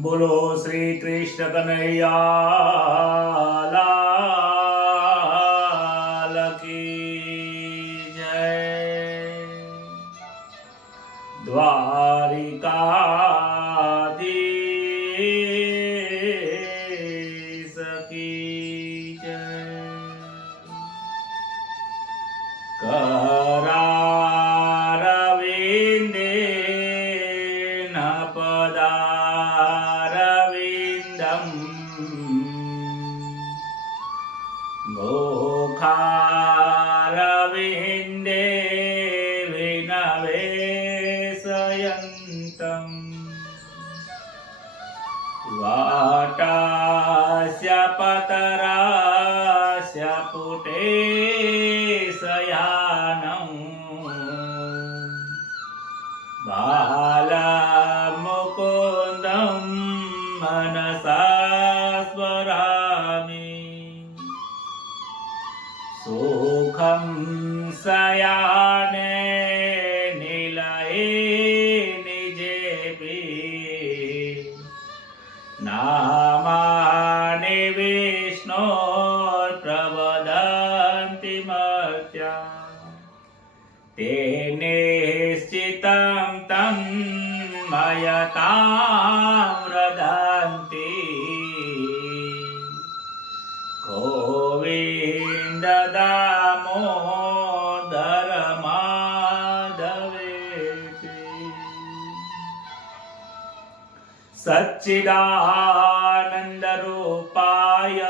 બોલો શ્રી કૃષ્ણ કનૈયા લાલ કી જય. દ્વારિકાધીશ કી જય. करारविन्दे न पदारविन्दम् मुखारविन्दे विनवेशयन्तम् वाटास्य पतरास्य पुटे बालमुकुन्दं मनसा स्मरामि सुखं शयाने निलये निजेपि नामानि विष्णोर्प्रवदन्ति मर्त्या तेने निश्चितं तं मयतां वदन्ति गोविन्द दामोदर माधवेति. सच्चिदानन्दरूपाय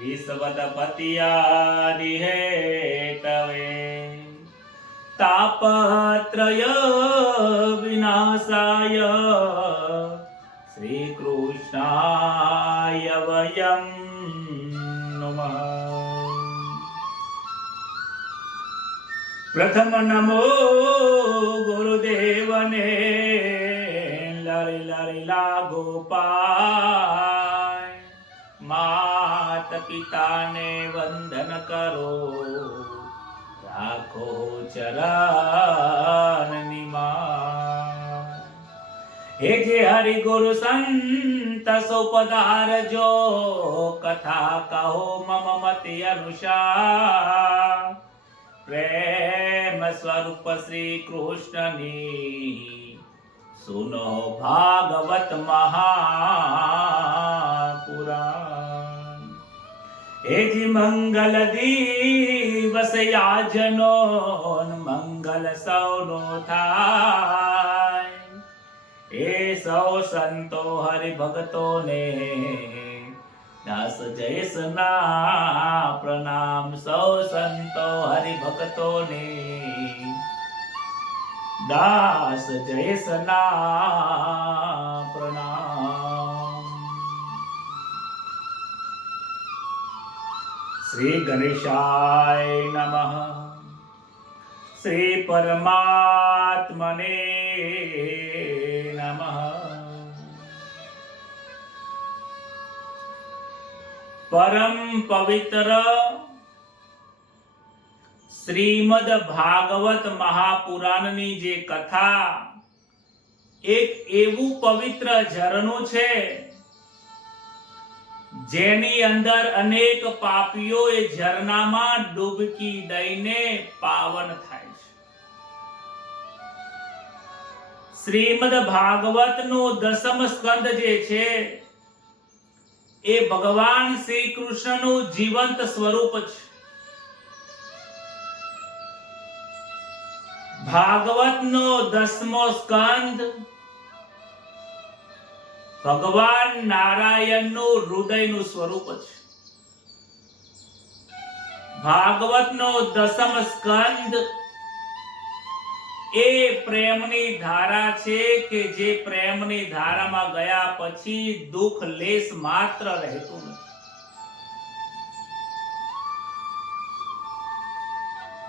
विश्वपतियादिहेतवे तापत्रय विनाशाय श्रीकृष्णाय वयं नमः. प्रथम नमो गुरुदेवने ललिला गोपाल मात पिताने वंदन करो राखो चरणनि मां. हे जे हरि गुरु संत सो पधारजो कथा कहो मम मति अनुसार प्रेम स्वरूप श्री कृष्णनि सुनो भागवत महापुराण. हे जी मंगल दिवस याजनो मंगल सौनो थाय. हे सौ संतो हरि भक्तो ने दास जयसना प्रणाम. सौ संतो हरि भक्तो ने दास जयसना प्रणाम. श्री गणेशाय नमः. श्री परमात्मने नमः. परम पवित्र શ્રીમદ ભાગવત મહાપુરાણની જે કથા એક એવું પવિત્ર ઝરણું છે જેની અંદર અનેક પાપીઓ એ ઝરણામાં ડૂબકી દઈને પાવન થાય છે. શ્રીમદ ભાગવતનો દસમ સ્કંદ જે છે એ ભગવાન શ્રી કૃષ્ણનું જીવંત સ્વરૂપ છે. ભાગવતનો દસમો સ્કંદ ભગવાન નારાયણનું હૃદયનું સ્વરૂપ છે. ભાગવતનો દસમ સ્કંદ એ પ્રેમની ધારા છે કે જે પ્રેમની ધારામાં ગયા પછી દુઃખ લેશ માત્ર રહેતું નથી.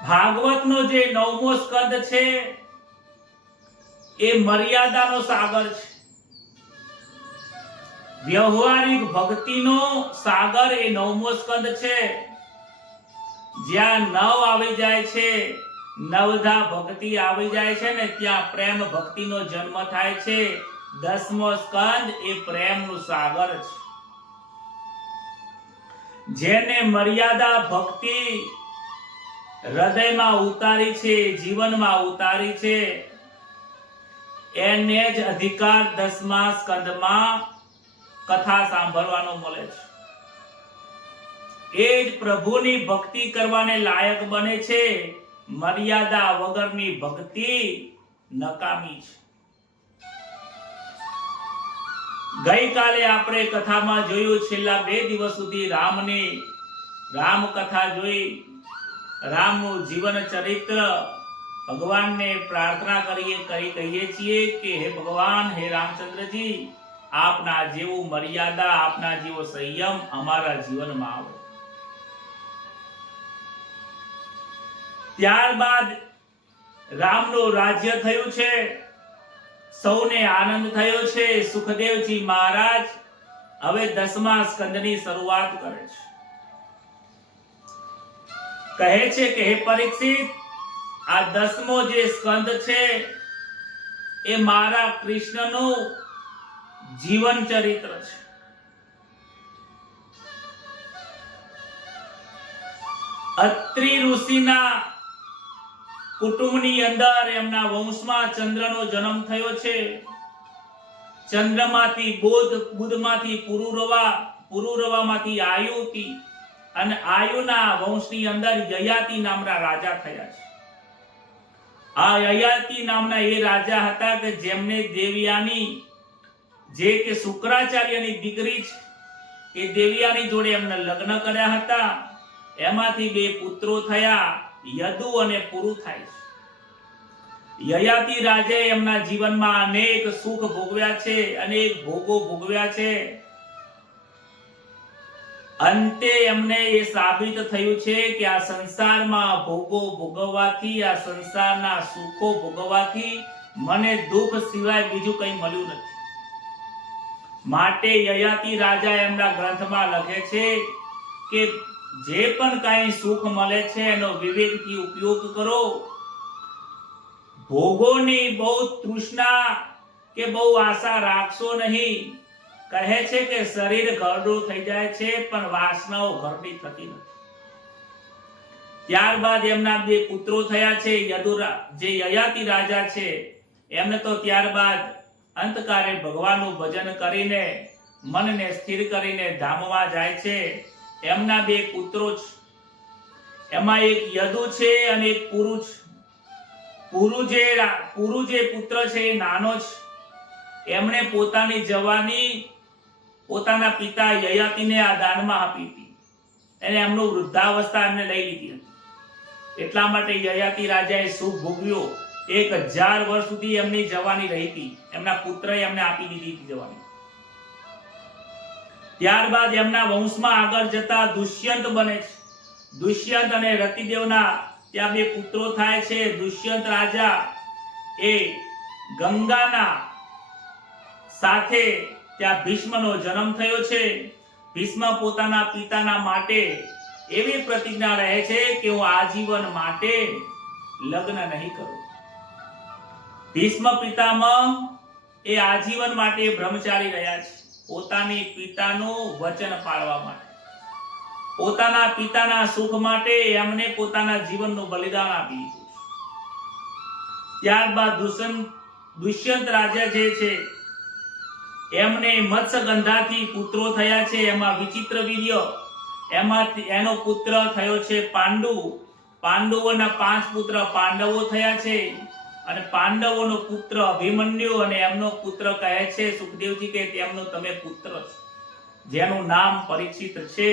ભાગવતનો જે નવમો સ્કંદ છે એ મર્યાદાનો સાગર છે. વ્યવહારિક ભક્તિનો સાગર એ નવમો સ્કંદ છે. જ્યાં નવ આવી જાય છે, નવધા ભક્તિ આવી જાય છે ને ત્યાં પ્રેમ ભક્તિનો જન્મ થાય છે. 10મો સ્કંદ એ પ્રેમનું સાગર છે. જેને મર્યાદા ભક્તિ હૃદયમાં ઉતારી છે, જીવનમાં ઉતારી છે, એને જ અધિકાર 10મા સ્કંદમાં કથા સાંભળવાનો મળે છે. એ જ પ્રભુની ભક્તિ કરવાને લાયક બને છે. મર્યાદા વગરની ભક્તિ નકામી છે. ગઈકાલે આપણે કથામાં જોયું, છેલ્લા 2 દિવસ સુધી રામની રામ કથા જોઈ, રામનું જીવન ચરિત્ર, ભગવાનને પ્રાર્થના કહીએ છીએ કે હે ભગવાન, હે રામચંદ્રજી, આપના જેવું મર્યાદા, આપના જેવો સંયમ અમારા જીવનમાં આવે. ત્યારબાદ રામનું રાજ્ય થયું છે, સૌને આનંદ થયો છે. સુખદેવજી મહારાજ હવે 10મા સ્કંદની શરૂઆત કરે છે. કહે છે કે હે પરીક્ષિત, આ 10મો જે સ્કંદ છે એ મારા કૃષ્ણનું જીવન ચરિત્ર છે. અત્રિ ઋષિના કુટુંબની અંદર એમના વંશમાં ચંદ્રનો જન્મ થયો છે. ચંદ્રમાંથી બુધ, બુધમાંથી પુરુરવામાંથી આયુતિ, અને આયુના વંશની અંદર યયાતિ નામના રાજા થયા છે. આ યયાતિ નામના એ રાજા હતા કે જેમને દેવયાની, જે કે શુક્રાચાર્યની દીકરી છે, એ દેવયાની જોડે એમને લગ્ન કર્યા હતા. એમાંથી 2 પુત્રો થયા, યદુ અને પુરુ થાય છે. યયાતિ રાજાએ એમના જીવનમાં અનેક સુખ ભોગવ્યા છે, અનેક ભોગો ભોગવ્યા છે. અંતે એમને એ સાબિત થયું છે કે આ સંસારમાં ભોગો ભોગવવાથી, આ સંસારના સુખો ભોગવવાથી મને દુઃખ સિવાય બીજું કંઈ મળ્યું નથી. માટે યયાતિ રાજા એમના ગ્રંથમાં લખે છે કે જે પણ કાંઈ સુખ મળે છે એનો વિવેકથી ઉપયોગ કરો. ભોગોની બહુ તૃષ્ણા કે બહુ આશા રાખશો નહીં. કહે છે કે શરીર ઘરડું થઈ જાય છે પણ વાસનાઓ ઘરડી થતી નથી. ત્યારબાદ એમના 2 પુત્રો થયા છે. જે યયાતિ રાજા છે એમને તો ત્યારબાદ અંતકારે ભગવાનનું ભજન કરીને, મનને સ્થિર કરીને ધામમાં જાય છે. એમના 2 પુત્રો છે. એમાં એક યદુ છે અને એક પુરુ છે. પુરુ જે પુત્ર છે એ નાનો છે. એમણે પોતાની જવાની પોતાના પિતા યયાતિને આ દાનમાં આપી હતી, અને એમનું વૃદ્ધાવસ્થા એમને લઈ લીધી હતી. એટલા માટે યયાતિ રાજાએ સુખ ભોગવ્યો. 1000 વર્ષ સુધી એમની જવાની રહી હતી. એમના પુત્રએ એમને આપી દીધી હતી જવાની. ત્યારબાદ એમના વંશમાં આગળ જતા દુષ્યંત બને છે. દુષ્યંત અને રતિદેવના ત્યાં 2 પુત્રો થાય છે. દુષ્યંત રાજા એ ગંગાના સાથે ત્યાં ભીષ્મનો જન્મ થયો છે. ભીષ્મ પોતાના પિતાના માટે એવી પ્રતિજ્ઞા રહે છે કે હું આજીવન માટે લગ્ન નહીં કરું. ભીષ્મ પિતામહ એ આજીવન માટે બ્રહ્મચારી રહ્યા છે. પોતાની પિતાનું વચન પાળવા માટે, પોતાના પિતાના સુખ માટે એમને પોતાના જીવનનું બલિદાન આપી દીધું. ત્યારબાદ દુષ્યંત રાજા જે છે એમને મત્સ્યગંધાથી પુત્રો થયા છે. એમાં વિચિત્ર વીર્ય, એમાંથી એનો પુત્ર થયો છે પાંડુ. પાંડવોના 5 પુત્ર પાંડવો થયા છે. અને પાંડવોનો પુત્ર અભિમન્યુ, અને એમનો પુત્ર કહે છે સુખદેવજી કે તેમનો તમે પુત્ર છો, જેનું નામ પરીક્ષિત છે.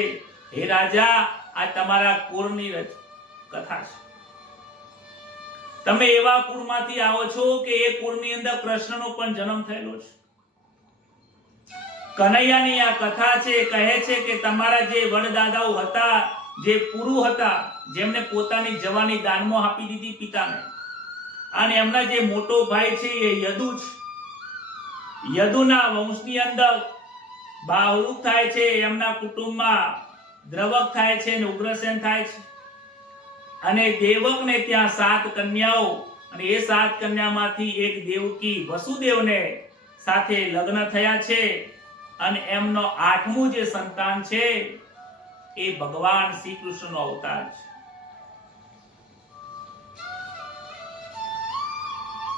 હે રાજા, આ તમારા કુળની કથા છે. તમે એવા કુળમાંથી આવો છો કે એ કુળની અંદર કૃષ્ણનો પણ જન્મ થયેલો છે. કનૈયાની આ કથા છે. કહે છે કે તમારા જે વડદાદાઓ હતા, જે પુરુ હતા, જેમને પોતાની જવાની દાનમાં આપી દીધી પિતાને, અને એમના જે મોટો ભાઈ છે એ યદુ છે. યદુના વંશની અંદર બાહુક થાય છે. એમના કુટુંબમાં દ્રવક થાય છે અને ઉગ્રસેન થાય છે. અને દેવકને ત્યાં 7 કન્યાઓ, અને એ 7 કન્યામાંથી એક દેવકી વસુદેવને સાથે લગ્ન થયા છે અને એમનો 8મું જે સંતાન છે એ ભગવાન શ્રી કૃષ્ણનો અવતાર છે.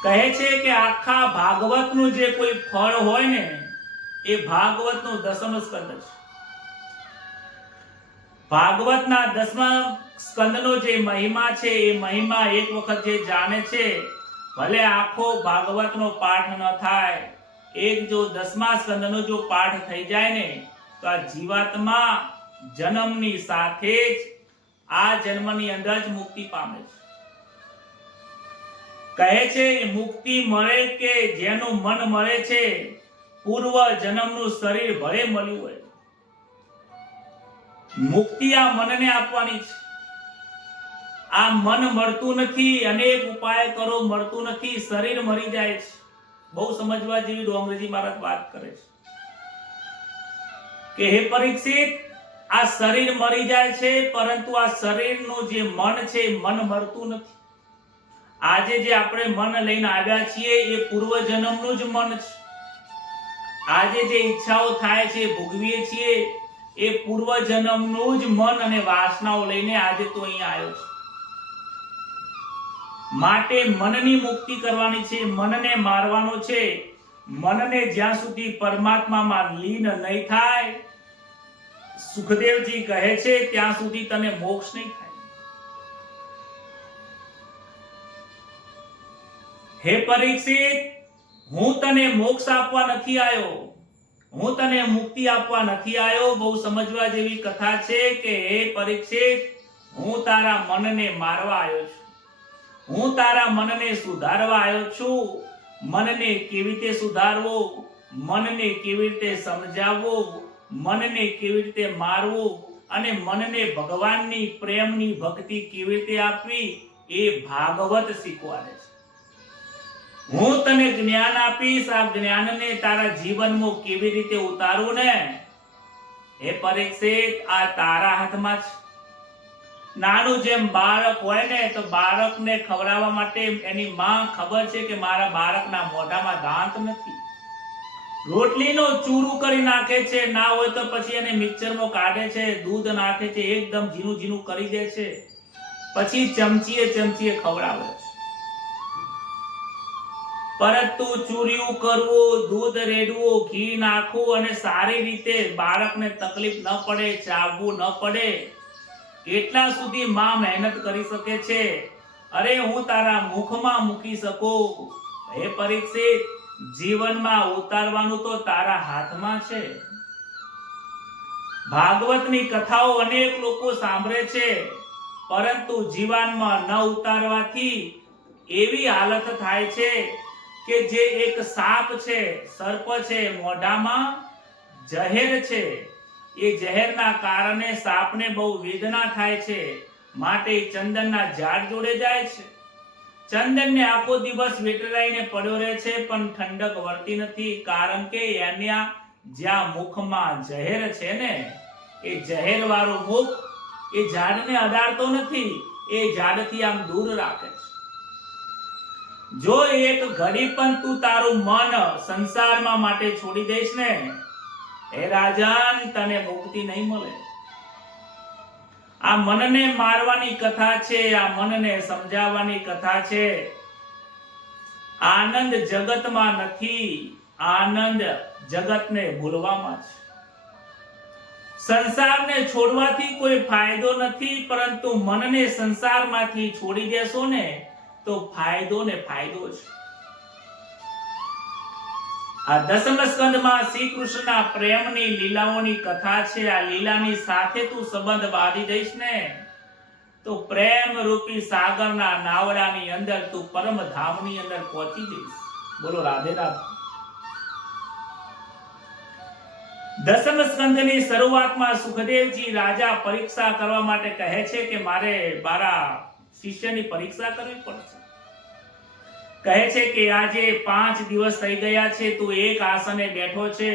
કહે છે કે આખા ભાગવતનું જે કોઈ ફળ હોય ને એ ભાગવતનું 10મું સ્કંદ છે. ભાગવતના 10મા સ્કંદનો જે મહિમા છે એ મહિમા એક વખત જે જાણે છે, ભલે આખો ભાગવતનો પાઠ ન થાય, એક જો 10મા સ્કંદનો જો પાઠ થઈ જાય ને તો આ જીવાત્મા જન્મની સાથે જ આ જન્મની અંદર જ મુક્તિ પામે છે. કહે છે મુક્તિ મળે કે જેનું મન મળે છે, પૂર્વ જન્મનું શરીર ભલે મળ્યું હોય. મુક્તિ આ મનને આપવાની છે. આ મન મળતું નથી, અનેક ઉપાય કરો મળતું નથી, શરીર મરી જાય છે. બહુ સમજવા જેવી ડોંગરેજી મહારાજ વાત કરે છે કે હે પરીક્ષિત, આ શરીર મરી જાય છે, પરંતુ આ શરીરનું જે મન છે મન મરતું નથી. આજે જે આપણે મન લઈને આવ્યા છીએ એ પૂર્વ જન્મનું જ મન છે. આજે જે ઈચ્છાઓ થાય છે ભોગવીએ છીએ એ પૂર્વ જન્મનું જ મન અને વાસનાઓ લઈને આજે તો અહીંયા આવ્યો છે. માટે મનની મુક્તિ કરવાની છે, મનને મારવાનો છે. મનને જ્યાં સુધી પરમાત્મામાં લીન નહીં થાય, સુખદેવજી કહે છે ત્યાં સુધી તને મોક્ષ નહીં થાય. હે પરીક્ષિત, હું તને મોક્ષ આપવા નથી આવ્યો, હું તને મુક્તિ આપવા નથી આવ્યો. બહુ સમજવા જેવી કથા છે કે હે પરીક્ષિત, હું તારા મનને મારવા આવ્યો છું, હું તારા મનને સુધારવા આવ્યો છું. મનને કેવી રીતે સુધારવો, મનને કેવી રીતે સમજાવવો, મનને કેવી રીતે મારવું અને મનને ભગવાનની પ્રેમની ભક્તિ કેવી રીતે આપવી એ ભાગવત શીખવાડે છે. હું તને જ્ઞાન આપીશ, આ જ્ઞાનને તારા જીવનમાં કેવી રીતે ઉતારવું ને હે પરીક્ષિત, આ તારા હાથમાં છે. નાનું જેમ બાળક હોય ને તો બાળકને ખવડાવવા માટે એની માં ખબર છે કે મારા બાળકના મોઢામાં દાંત નથી, રોટલીનો ચૂરું કરી નાખે છે, ના હોય તો પછી એને મિક્સરમાં કાઢે છે, દૂધ નાખે છે, એકદમ ઝીણું ઝીણું કરી દે છે, પછી ચમચીએ ખવડાવે છે. પરંતુ ચૂર્યું કરવું, દૂધ રેડવું, ઘી નાખવું અને સારી રીતે બાળકને તકલીફ ન પડે, ચાવવું ન પડે, એટલા સુધી માં મહેનત કરી શકે છે. અરે હું તારા મુખમાં મૂકી શકું. હે પરીક્ષિત, જીવનમાં ઉતારવાનું તો તારા હાથમાં છે. ભાગવતની કથાઓ અનેક લોકો સાંભળે છે, પરંતુ જીવનમાં ન ઉતારવાથી એવી હાલત થાય છે કે જે એક સાપ છે, સર્પ છે, મોઢામાં ઝેર છે, એ ઝેરના કારણે સાપને બહુ વેદના થાય છે. માટે ચંદનના ઝાડ જોડે જાય છે. ચંદનને આખો દિવસ વેટરાઈને પડ્યો રહે છે, પણ ઠંડક વળતી નથી, કારણ કે એના જ્યાં મુખમાં ઝેર છે ને એ ઝેર વાળું મુખ એ ઝાડને અડાડતો નથી, એ ઝાડથી આમ દૂર રાખે છે. જો એક ઘડી પણ તું તારું મન સંસારમાં માટે છોડી દઈશ ને હે રાજન, તને મુક્તિ નહીં મળે. આ મનને મારવાની કથા છે, આ મનને સમજાવવાની કથા છે. આનંદ જગતમાં નથી, આનંદ જગતને ભૂલવામાં છે. સંસારને છોડવાથી કોઈ ફાયદો નથી, પરંતુ મનને સંસારમાંથી છોડી દેશો ને તો ફાયદો ને ફાયદો છે. આ 10મા સ્કંદમાં શ્રી કૃષ્ણના પ્રેમની લીલાઓની કથા છે. આ લીલાની સાથે તું સંબંધ બાંધી દઈશ ને તો પ્રેમ રૂપી સાગરના નાવડાની અંદર તું પરમ ધામની અંદર પહોંચી જઈશ. બોલો રાધે રાધે. 10મા સ્કંદની શરૂઆતમાં સુખદેવજી રાજા પરીક્ષા કરવા માટે કહે છે કે મારે મારા શિષ્યની પરીક્ષા કરવી પડશે. કહે છે કે આજે 5 દિવસ થઈ ગયા છે, તું એક આસને બેઠો છે,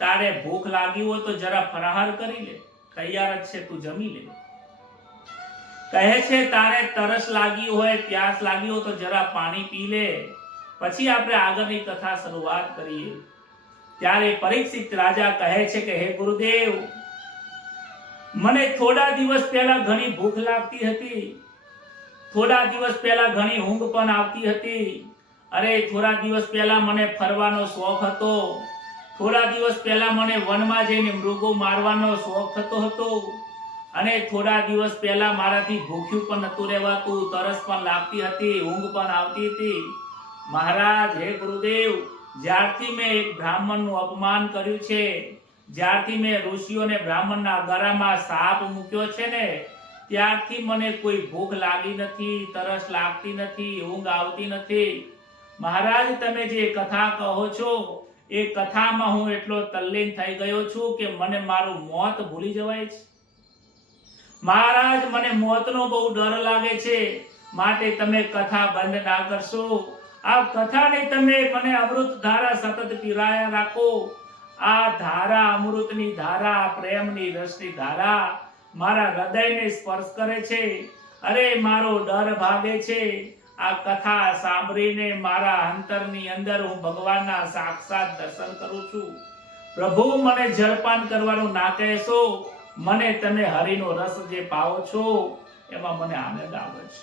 તારે ભૂખ લાગી હોય તો જરા ફરાહાર કરી લે, તૈયાર જ છે, તું જમી લે. કહે છે તારે તરસ લાગી હોય, પ્યાસ લાગી હોય તો જરા પાણી પી લે, પછી આપણે આગળની કથા શરૂઆત કરીએ. ત્યારે પરીક્ષિત રાજા કહે છે કે હે ગુરુદેવ, મને થોડા દિવસ પહેલા ઘણી ભૂખ લાગતી હતી, થોડા દિવસ પહેલા ઘણી ઊંઘ પણ આવતી હતી. અરે થોડા દિવસ પહેલા મને ફરવાનો શોખ હતો, થોડા દિવસ પહેલા મને વનમાં જઈને મૃગો મારવાનો શોખ થતો હતો, અને થોડા દિવસ પહેલા મારાથી ભૂખ્યું પણ નતું રહેવાતું, તરસ પણ લાગતી હતી, ઊંઘ પણ આવતી હતી. મહારાજ, હે ગુરુદેવ, જ્યારથી મેં એક બ્રાહ્મણનું અપમાન કર્યું છે, જ્યારથી મેં ઋષિઓને બ્રાહ્મણના ગળામાં સાપ મૂક્યો છે ને, ત્યારથી મને કોઈ ભૂખ લાગી નથી, તરસ લાગતી નથી, ઊંઘ આવતી નથી. મહારાજ, તમે જે કથા કહો છો એ કથામાં હું એટલો તલ્લીન થઈ ગયો છું કે મને મારું મોત ભૂલી જવાય છે. મહારાજ, મને મોતનો બહુ ડર લાગે છે, માટે તમે કથા બંધ ના કરશો. આ કથાને તમે મને અમૃત ધારા સતત પીરાયા રાખો. આ ધારા, અમૃતની ધારા, પ્રેમની રસની ધારા મારા હૃદયને સ્પર્શ કરે છે. અરે મારો ડર ભાગે છે. આ કથા સાંભળીને મારા અંતરની અંદર હું ભગવાનના સાક્ષાત દર્શન કરું છું. પ્રભુ, મને જળપાન કરવાનું ના કહેશો. મને તમે હરિનો રસ જે પાવો છો એમાં મને આનંદ આવે છે.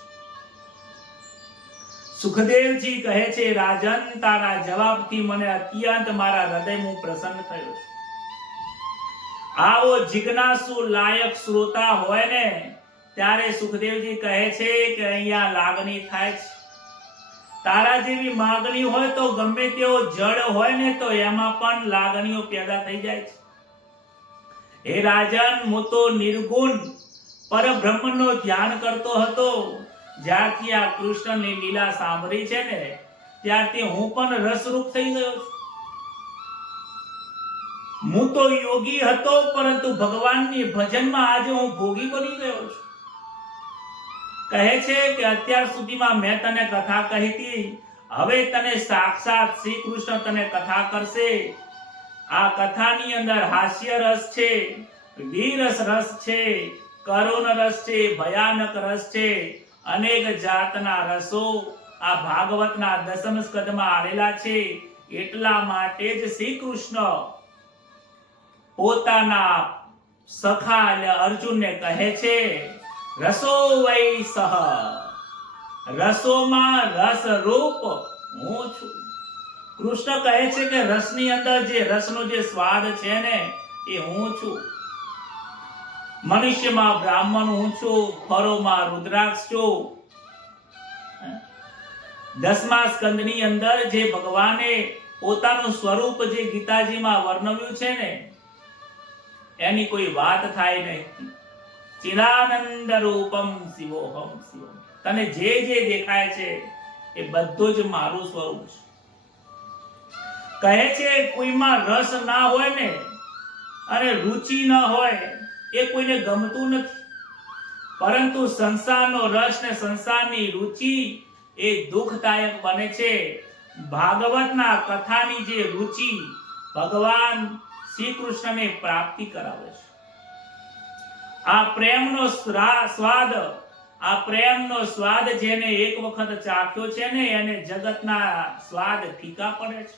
સુખદેવજી કહે છે, રાજન, તારા જવાબથી મને અત્યંત મારા હૃદયમાં પ્રસન્ન થયો છું. આવો જિજ્ઞાસુ લાયક શ્રોતા હોય ને ત્યારે સુખદેવજી કહે છે કે અહીંયા લાગણી થાય છે. તારા જેવી માંગણી હોય તો ગમે તેવો જળ હોય ને તો એમાં પણ લાગણીઓ પેદા થઈ જાય છે. હે રાજન, હું તો નિર્ગુણ પરબ્રહ્મનો ધ્યાન કરતો હતો. જ્યારથી આ કૃષ્ણની લીલા સાંભળી છે ને ત્યારથી હું પણ રસરૂપ થઈ ગયો છું. હું તો યોગી હતો, પરંતુ ભગવાનની ભજનમાં આજે હું ભોગી બની ગયો છું. કહે છે કે અત્યાર સુધીમાં મેં તને કથા કહી હતી, હવે તને સાક્ષાત શ્રી કૃષ્ણ તને કથા કરશે. આ કથાની અંદર હાસ્ય રસ છે, વીરસ રસ છે, કરુણ રસ છે, ભયાનક રસ છે, અનેક જાતના રસો આ ભાગવતના દસમ સ્કંદમાં આવેલા છે. એટલા માટે જ શ્રી કૃષ્ણ પોતાના સખા એટલે અર્જુનને કહે છે, રસો વૈ સહ, રસોમાં રસ રૂપ હું છું. કૃષ્ણ કહે છે કે રસની અંદર જે રસનો જે સ્વાદ છે ને એ હું છું. મનુષ્યમાં બ્રાહ્મણ હું છું, ફળોમાં રુદ્રાક્ષ છું. દસમા સ્કંદની અંદર જે ભગવાને પોતાનું સ્વરૂપ જે ગીતાજીમાં વર્ણવ્યું છે ને એની કોઈ વાત થાય નહીં. ચિદાનંદ રૂપમ શિવોહમ શિવમ. તને જે જે દેખાય છે એ બધું જ મારું સ્વરૂપ છે. કહે છે કોઈમાં રસ ના હોય ને અને રુચિ ન હોય એ કોઈને ગમતું નથી, પરંતુ સંસારનો રસ ને સંસારની રુચિ એ દુઃખદાયક બને છે. ભાગવતના કથાની જે રુચિ ભગવાન શ્રી કૃષ્ણને પ્રાપ્તિ કરાવે છે. આ પ્રેમનો સ્વાદ, આ પ્રેમનો સ્વાદ જેને એક વખત ચાખ્યો છે ને એને જગતના સ્વાદ ફીકા પડે છે.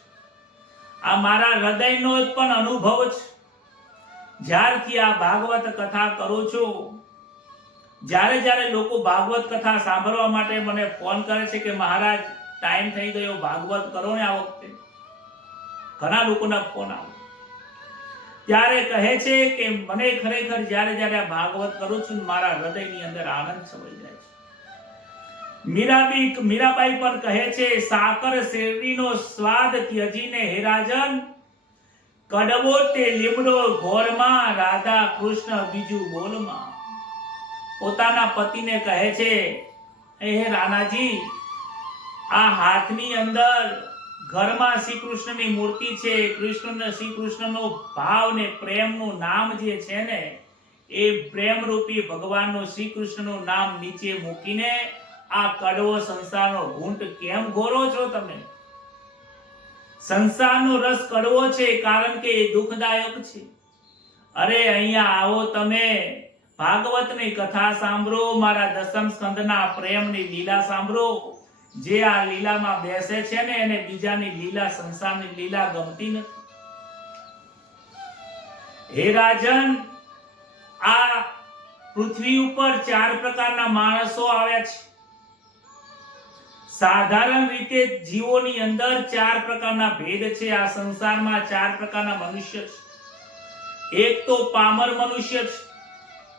આ મારા હૃદયનો પણ અનુભવ છે. જ્યારથી આ ભાગવત કથા કરું છું, જ્યારે જ્યારે લોકો ભાગવત કથા સાંભળવા માટે મને ફોન કરે છે કે મહારાજ ટાઈમ થઈ ગયો, ભાગવત કરો ને આ વખતે, ઘણા લોકોના ફોન આવે ત્યારે કહે છે કે મને ખરેખર જ્યારે જ્યારે આ ભાગવત કરું છું મારા હૃદયની અંદર આનંદ છવાઈ જાય છે. મીરાબાઈ પણ કહે છે, સાકર શેરડીનો સ્વાદ ત્યજીને હે રાજન, કડવો તે લીમડો ઘોરમાં, રાધા કૃષ્ણ બીજું બોલમાં. પોતાના પતિને કહે છે, હે રાણાજી, આ હાથની અંદર ઘરમાં શ્રી કૃષ્ણની મૂર્તિ છે. શ્રી કૃષ્ણનો ભાવ ને પ્રેમનું નામ જે છે ને એ પ્રેમરૂપી ભગવાનનું શ્રી કૃષ્ણનું નામ નીચે મૂકીને આ કડવો સંસારનો ઘૂંટ કેમ ઘોરો છો તમે? સંસારનો રસ કડવો છે કારણ કે એ દુઃખદાયક છે. અરે અહીંયા આવો, તમે ભાગવતની કથા સાંભળો, મારા દસમ સ્કંદના પ્રેમની લીલા સાંભળો. જે આ લીલામાં બેસે છે ને એને બીજાની લીલા, સંસારની લીલા ગમતી નથી. હે રાજન, આ પૃથ્વી ઉપર 4 પ્રકારના માણસો આવ્યા છે. સાધારણ રીતે જીવોની અંદર 4 પ્રકારના ભેદ છે. આ સંસારમાં 4 પ્રકારના મનુષ્ય છે. એક તો પામર મનુષ્ય છે,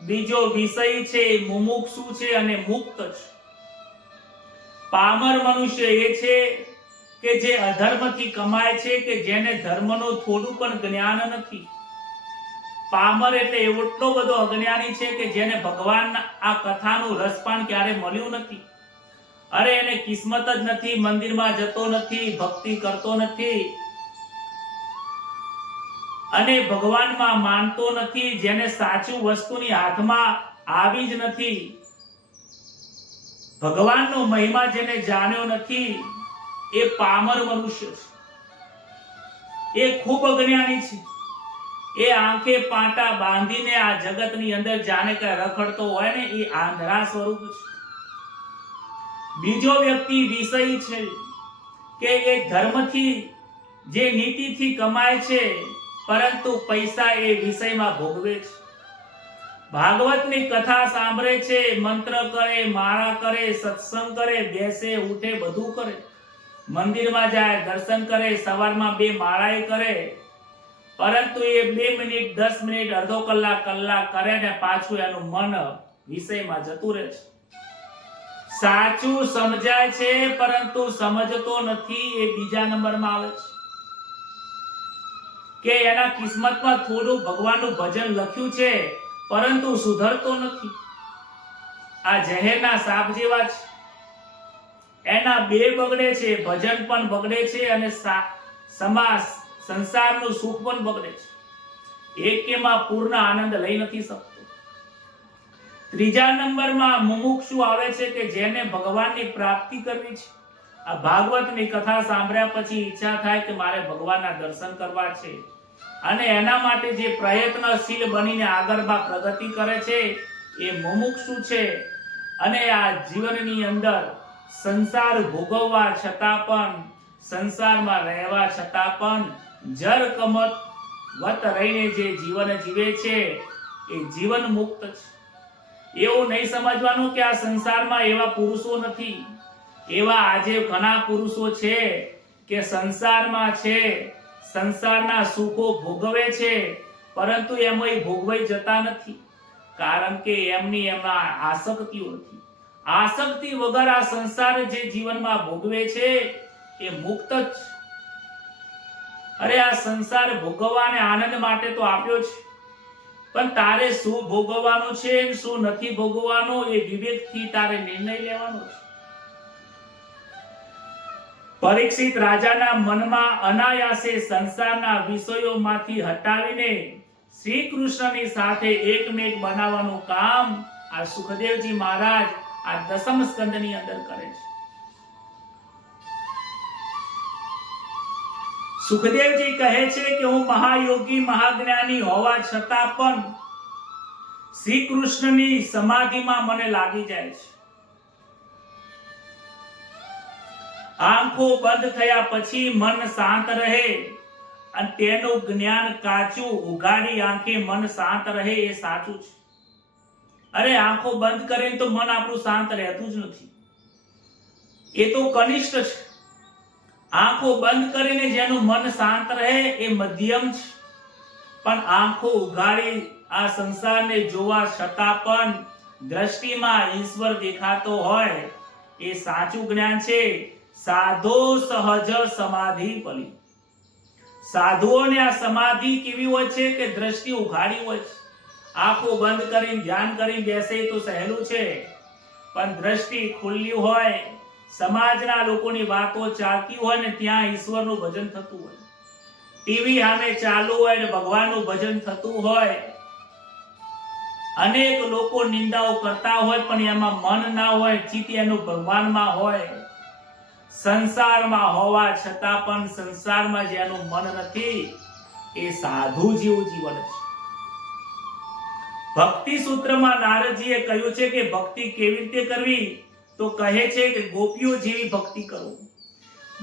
બીજો વિષય છે, મુમુક્ષુ છે અને મુક્ત છે. પામર મનુષ્ય એ છે કે જે અધર્મથી કમાય છે, કે જેને ધર્મનું થોડું પણ જ્ઞાન નથી. પામર એટલે એટલો બધો અજ્ઞાની છે કે જેને ભગવાન આ કથાનું રસપાન ક્યારે મળ્યું નથી. અરે એને કિસ્મત જ નથી, મંદિરમાં જતો નથી, ભક્તિ કરતો નથી અને ભગવાનમાં માનતો નથી. જેને સાચું વસ્તુની હાથમાં આવી જ નથી, ભગવાનનો મહિમા જેને જાણ્યો નથી, એ પામર મનુષ્ય છે. એ ખૂબ અજ્ઞાની છે. એ આંખે પાટા બાંધીને આ જગતની અંદર જાણે કે રખડતો હોય ને, એ આંધળા સ્વરૂપ છે. બીજો વ્યક્તિ વિષય છે કે એ ધર્મથી, જે નીતિથી કમાય છે, પરંતુ પૈસા એ વિષયમાં ભોગવે છે. ભાગવતની કથા સાંભળે છે, મંત્ર કરે, માળા કરે, સત્સંગ કરે, બેસે ઉઠે બધું કરે, મંદિરમાં જાય, દર્શન કરે, સવારમાં 2 માળાએ કરે, પરંતુ એ 2 મિનિટ, 10 મિનિટ, અડધો કલાક, કલાક કરે ને પાછું એનું મન વિષયમાં જતું રહે છે. સાચું સમજાય છે પરંતુ સમજતો નથી, એ બીજા નંબરમાં આવે છે. કે એના કિસ્મતમાં થોડું ભગવાનનું ભજન લખ્યું છે પરંતુ સુધરતો નથી. આ ઝેરના સાપ જેવા છે. એના 2 બગડે છે, ભજન પણ બગડે છે અને સંસારનું સુખ પણ બગડે છે. એકેમાં પૂર્ણ આનંદ લઈ નથી શકતો. ત્રીજા નંબરમાં મુમુક્ષુ આવે છે કે જેને ભગવાનની પ્રાપ્તિ કરવી છે. આ ભાગવતની કથા સાંભળ્યા પછી ઈચ્છા થાય કે મારે ભગવાનના દર્શન કરવા છે અને એના માટે જે પ્રયત્નશીલ બનીને આગળમાં પ્રગતિ કરે છે એ મુમુક્ષુ છે. અને આ જીવનની અંદર સંસાર ભોગવવા છતાં પણ, સંસારમાં રહેવા છતાં પણ જર કમત વત રહીને જે જીવન જીવે છે એ જીવન મુક્ત છે. એવું નહીં સમજવાનું કે આ સંસારમાં એવા પુરુષો નથી. એવા આજે ઘણા પુરુષો છે કે સંસારમાં છે, સંસારના સુખો ભોગવે છે, પરંતુ એમાં ભોગવાઈ જતા નથી, કારણ કે એમાં આસક્તિઓ નથી. આસક્તિ વગર આ સંસાર જે જીવનમાં ભોગવે છે એ મુક્ત જ. અરે આ સંસાર ભોગવવા અને આનંદ માટે તો આપ્યો છે, પણ તારે શું ભોગવવાનું છે, શું નથી ભોગવવાનું, એ વિવેકથી તારે નિર્ણય લેવાનો છે. પરીક્ષિત રાજાના મનમાં અનાયાસે સંસારના વિષયોમાંથી હટાવીને શ્રી કૃષ્ણની સાથે એકમેક બનાવવાનું કામ આ સુખદેવજી મહારાજ આ 10મ સ્કંદની અંદર કરે છે. સુખદેવજી કહે છે કે હું મહાયોગી, મહાજ્ઞાની હોવા છતાં પણ શ્રી કૃષ્ણની સમાધિમાં મને લાગી જાય છે. આંખો બંધ થયા પછી મન શાંત રહે અને તેનું જ્ઞાન કાચું, ઉઘાડી આંખે મન શાંત રહે એ સાચું છે. અરે આંખો બંધ કરીને તો મન આપણું શાંત રહેતું જ નથી, એ તો કનિષ્ઠ છે. આંખો બંધ કરીને જેનું મન શાંત રહે એ મધ્યમ છે. પણ આંખો ઉઘાડી આ સંસારને જોવા છતાં પણ દ્રષ્ટિમાં ઈશ્વર દેખાતો હોય એ સાચું જ્ઞાન છે. સાધો સહજ સમાધિ પલી. સાધુઓને આ સમાધિ કેવી હોય છે કે દ્રષ્ટિ ઉઘાડી હોય છે. આંખો બંધ કરીને ધ્યાન કરીને બેસે તો સહેલું છે, પણ દ્રષ્ટિ ખુલ્લી હોય, સમાજના લોકોની વાતો ચાલતી હોય ને ત્યાં ઈશ્વરનું ભજન થતું હોય, ટીવી સામે ચાલુ હોય ને ભગવાનનું ભજન થતું હોય, અનેક લોકો નિંદાઓ કરતા હોય પણ એમાં મન ના હોય, ચિત્ત એનું ભગવાનમાં હોય. સંસારમાં હોવા છતાં પણ સંસારમાં જેનું મન નથી એ સાધુ જેવું જીવન છે. ભક્તિ સૂત્રમાં નારદજીએ કહ્યું છે કે ભક્તિ કેવી રીતે કરવી, તો કહે છે કે ગોપીઓ જેવી ભક્તિ કરો.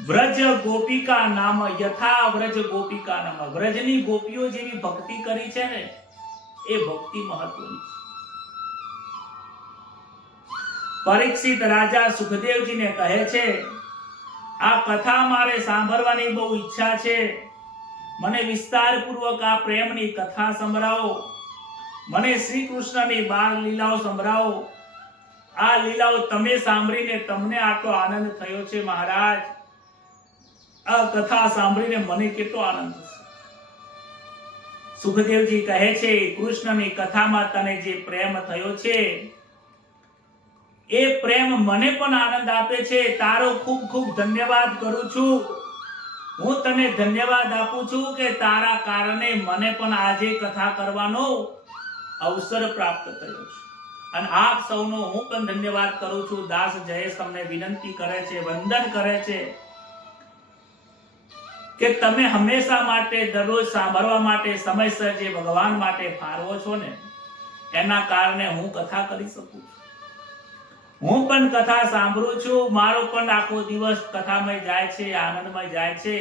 વ્રજ ગોપિકા નામ યથા વ્રજ ગોપિકા નામ. વ્રજની ગોપીઓ જેવી ભક્તિ કરી છે ને એ ભક્તિ મહત્વની છે. પરીક્ષિત રાજા સુખદેવજીને કહે છે આ કથા મારે સાંભળવાની બહુ ઈચ્છા છે. મને વિસ્તારપૂર્વક આ પ્રેમની કથા સંભળાવો. મને શ્રી કૃષ્ણની 12 લીલાઓ સંભળાવો. આ લીલાઓ તમે સાંભળીને તમને આટલો આનંદ થયો છે મહારાજ. આ કથા સાંભળીને મને કેટલો આનંદ થશે. સુખદેવજી કહે છે કૃષ્ણની કથામાં તને જે પ્રેમ થયો છે એ પ્રેમ મને પણ આનંદ આપે છે. તારો ખૂબ ખૂબ ધન્યવાદ કરું છું. હું તને ધન્યવાદ આપું છું કે તારા કારણે મને પણ આજે કથા કરવાનો અવસર પ્રાપ્ત થયો છે. અને આપ સૌનો હું પણ ધન્યવાદ કરું છું. દાસ જયેશ તમને વિનંતી કરે છે, વંદન કરે છે કે તમે હંમેશા માટે દરરોજ સાંભળવા માટે સમયસર જે ભગવાન માટે ફાળવો છો ને એના કારણે હું કથા કરી શકું છું. હું પણ કથા સાંભળું છું. મારો પણ આખો દિવસ કથામય જાય છે, આનંદમય જાય છે.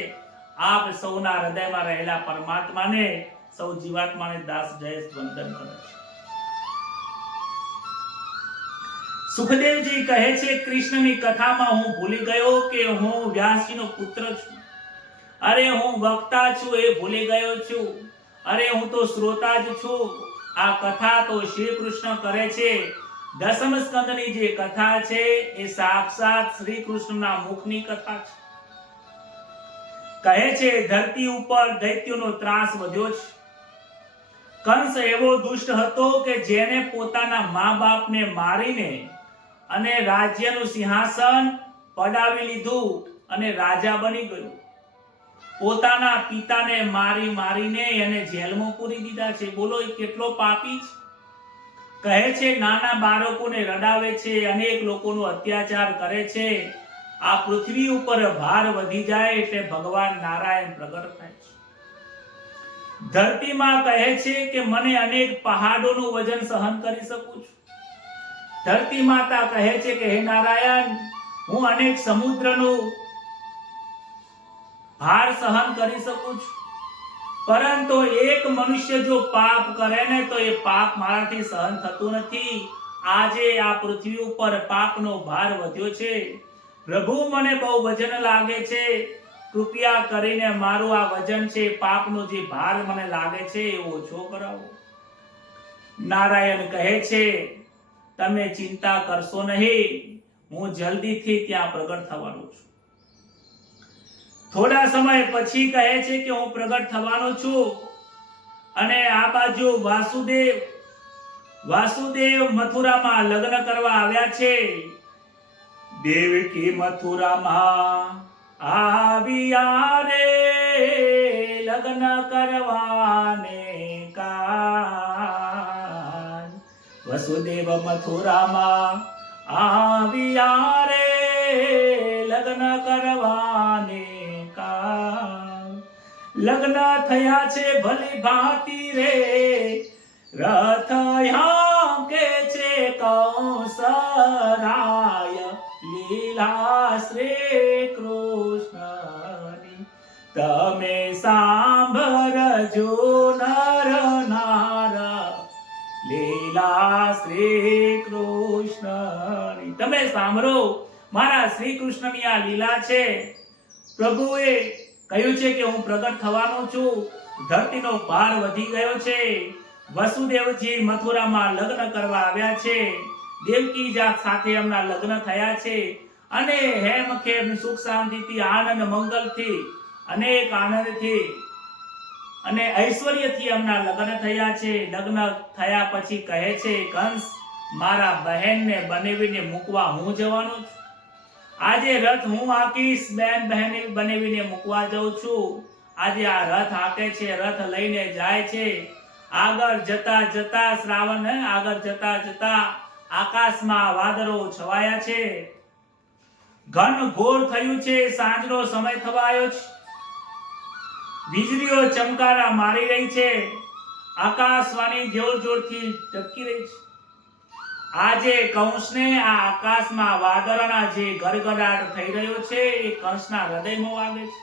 આપ સૌના હૃદયમાં રહેલા પરમાત્માને, સૌ જીવાત્માને દાસ જયેશ વંદન કરે છે. સુખદેવજી કહે છે કૃષ્ણની કથામાં હું ભૂલી ગયો કે હું વ્યાસજીનો પુત્ર છું. અરે હું વક્તા છું એ ભૂલી ગયો છું. અરે હું તો શ્રોતા જ છું. આ કથા તો શ્રી કૃષ્ણ કરે છે. દસમ સ્કંદની જે કથા છે એ સાક્ષાત શ્રી કૃષ્ણના મુખની કથા છે. કહે છે ધરતી ઉપર દૈત્યોનો ત્રાસ વધ્યો છે. કંસ એવો દુષ્ટ હતો કે જેને પોતાના મા બાપને મારીને અને રાજ્યનું સિંહાસન પડાવી લીધું અને રાજા બની ગયો. પોતાના પિતાને મારીને એને જેલમાં પૂરી દીધા છે. બોલો એ કેટલો પાપી છે. કહે છે નાના બાળકોને રડાવે છે, અનેક લોકોનો અત્યાચાર કરે છે. આ પૃથ્વી ઉપર ભાર વધી જાય એટલે ભગવાન નારાયણ પ્રગટ થાય છે. ધરતીમાં કહે છે કે મને અનેક પહાડોનું વજન સહન કરી શકું છું. ધરતી માતા કહે છે કે હે નારાયણ હું અનેક સમુદ્રનું ભાર સહન કરી શકું છું. પરંતુ એક મનુષ્ય જો પાપ કરે ને તો એ પાપ મારાથી સહન થતું નથી. આજે આ પૃથ્વી ઉપર પાપનો ભાર વધ્યો છે. પ્રભુ મને બહુ વજન લાગે છે. કૃપયા કરીને મારું આ વજન છે, પાપનો જે ભાર મને લાગે છે એ ઓછો કરાવો. નારાયણ કહે છે તમે ચિંતા કરશો નહીં, હું જલ્દીથી ત્યાં પ્રગટ થવાનો છું. થોડા સમય પછી કહે છે કે હું પ્રગટ થવાનો છું. અને આ બાજુ વાસુદેવ મથુરામાં લગ્ન કરવા આવ્યા છે. દેવકી મથુરામાં આવ્યા રે લગ્ન કરવાને કાન. વસુદેવ મથુરામાં આવ્યા રે લગ્ન કરવાને કાન. લગ્ન થયા છે ભલી ભાતી રે, રથ કે છે કૌસરાય લીલા શ્રી કૃષ્ણની. તમે સાંભળજો નર નાર લીલા શ્રી કૃષ્ણની. તમે સાંભળો મારા શ્રી કૃષ્ણની આ લીલા છે. પ્રભુએ કહ્યું છે કે હું પ્રગટ થવાનો છું. ધરતીનો ભાર વધી ગયો છે. વસુદેવજી મથુરામાં લગ્ન કરવા આવ્યા છે. દેવકી સાથે એમના લગ્ન થયા છે અને હેમખેમ સુખ શાંતિથી આનંદ મંગલથી અનેક આનંદથી અને ઐશ્વર્યથી એમના લગ્ન થયા છે. લગ્ન થયા પછી કહે છે કંસ મારા બહેનને બનાવીને મૂકવા હું જવાનો છું. આજે રથ હું હાંકીશ, બહેન બનાવીને મૂકવા જાઉં છું. આજે આ રથ હાંકે છે, રથ લઈને જાય છે. આગળ જતા જતા શ્રાવણ આગળ જતા જતા આકાશમાં વાદળો છવાયા છે. ઘન ઘોર થયું છે. સાંજનો સમય થવા આવ્યો છે. વીજળીઓ ચમકારા મારી રહી છે. આકાશવાણી જોર જોરથી ટપકી રહી છે. આજે કંસને આ આકાશમાં વાદળના જે ગડગડાટ થઈ રહ્યો છે એ કંસના હૃદયમાં વાગે છે.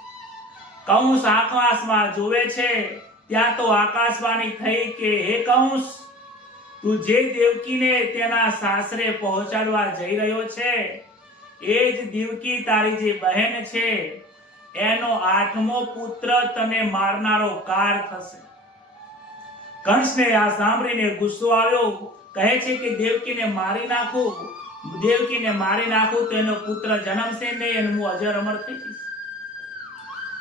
કંસ આકાશમાં જોવે છે ત્યાં તો આકાશવાણી થઈ કે હે કંસ, તું જે દેવકીને તેના સાસરે પહોંચાડવા જઈ રહ્યો છે એ જ દેવકી તારી જે બહેન છે એનો 8મો પુત્ર તને મારનારો કાર થશે. કંસને આ સાંભળીને ગુસ્સો આવ્યો. કહે છે કે દેવકીને મારી નાખું, દેવકીને મારી નાખું તો એનો પુત્ર જન્મશે નહીં અને હું અજર અમર થઈ જઈશ.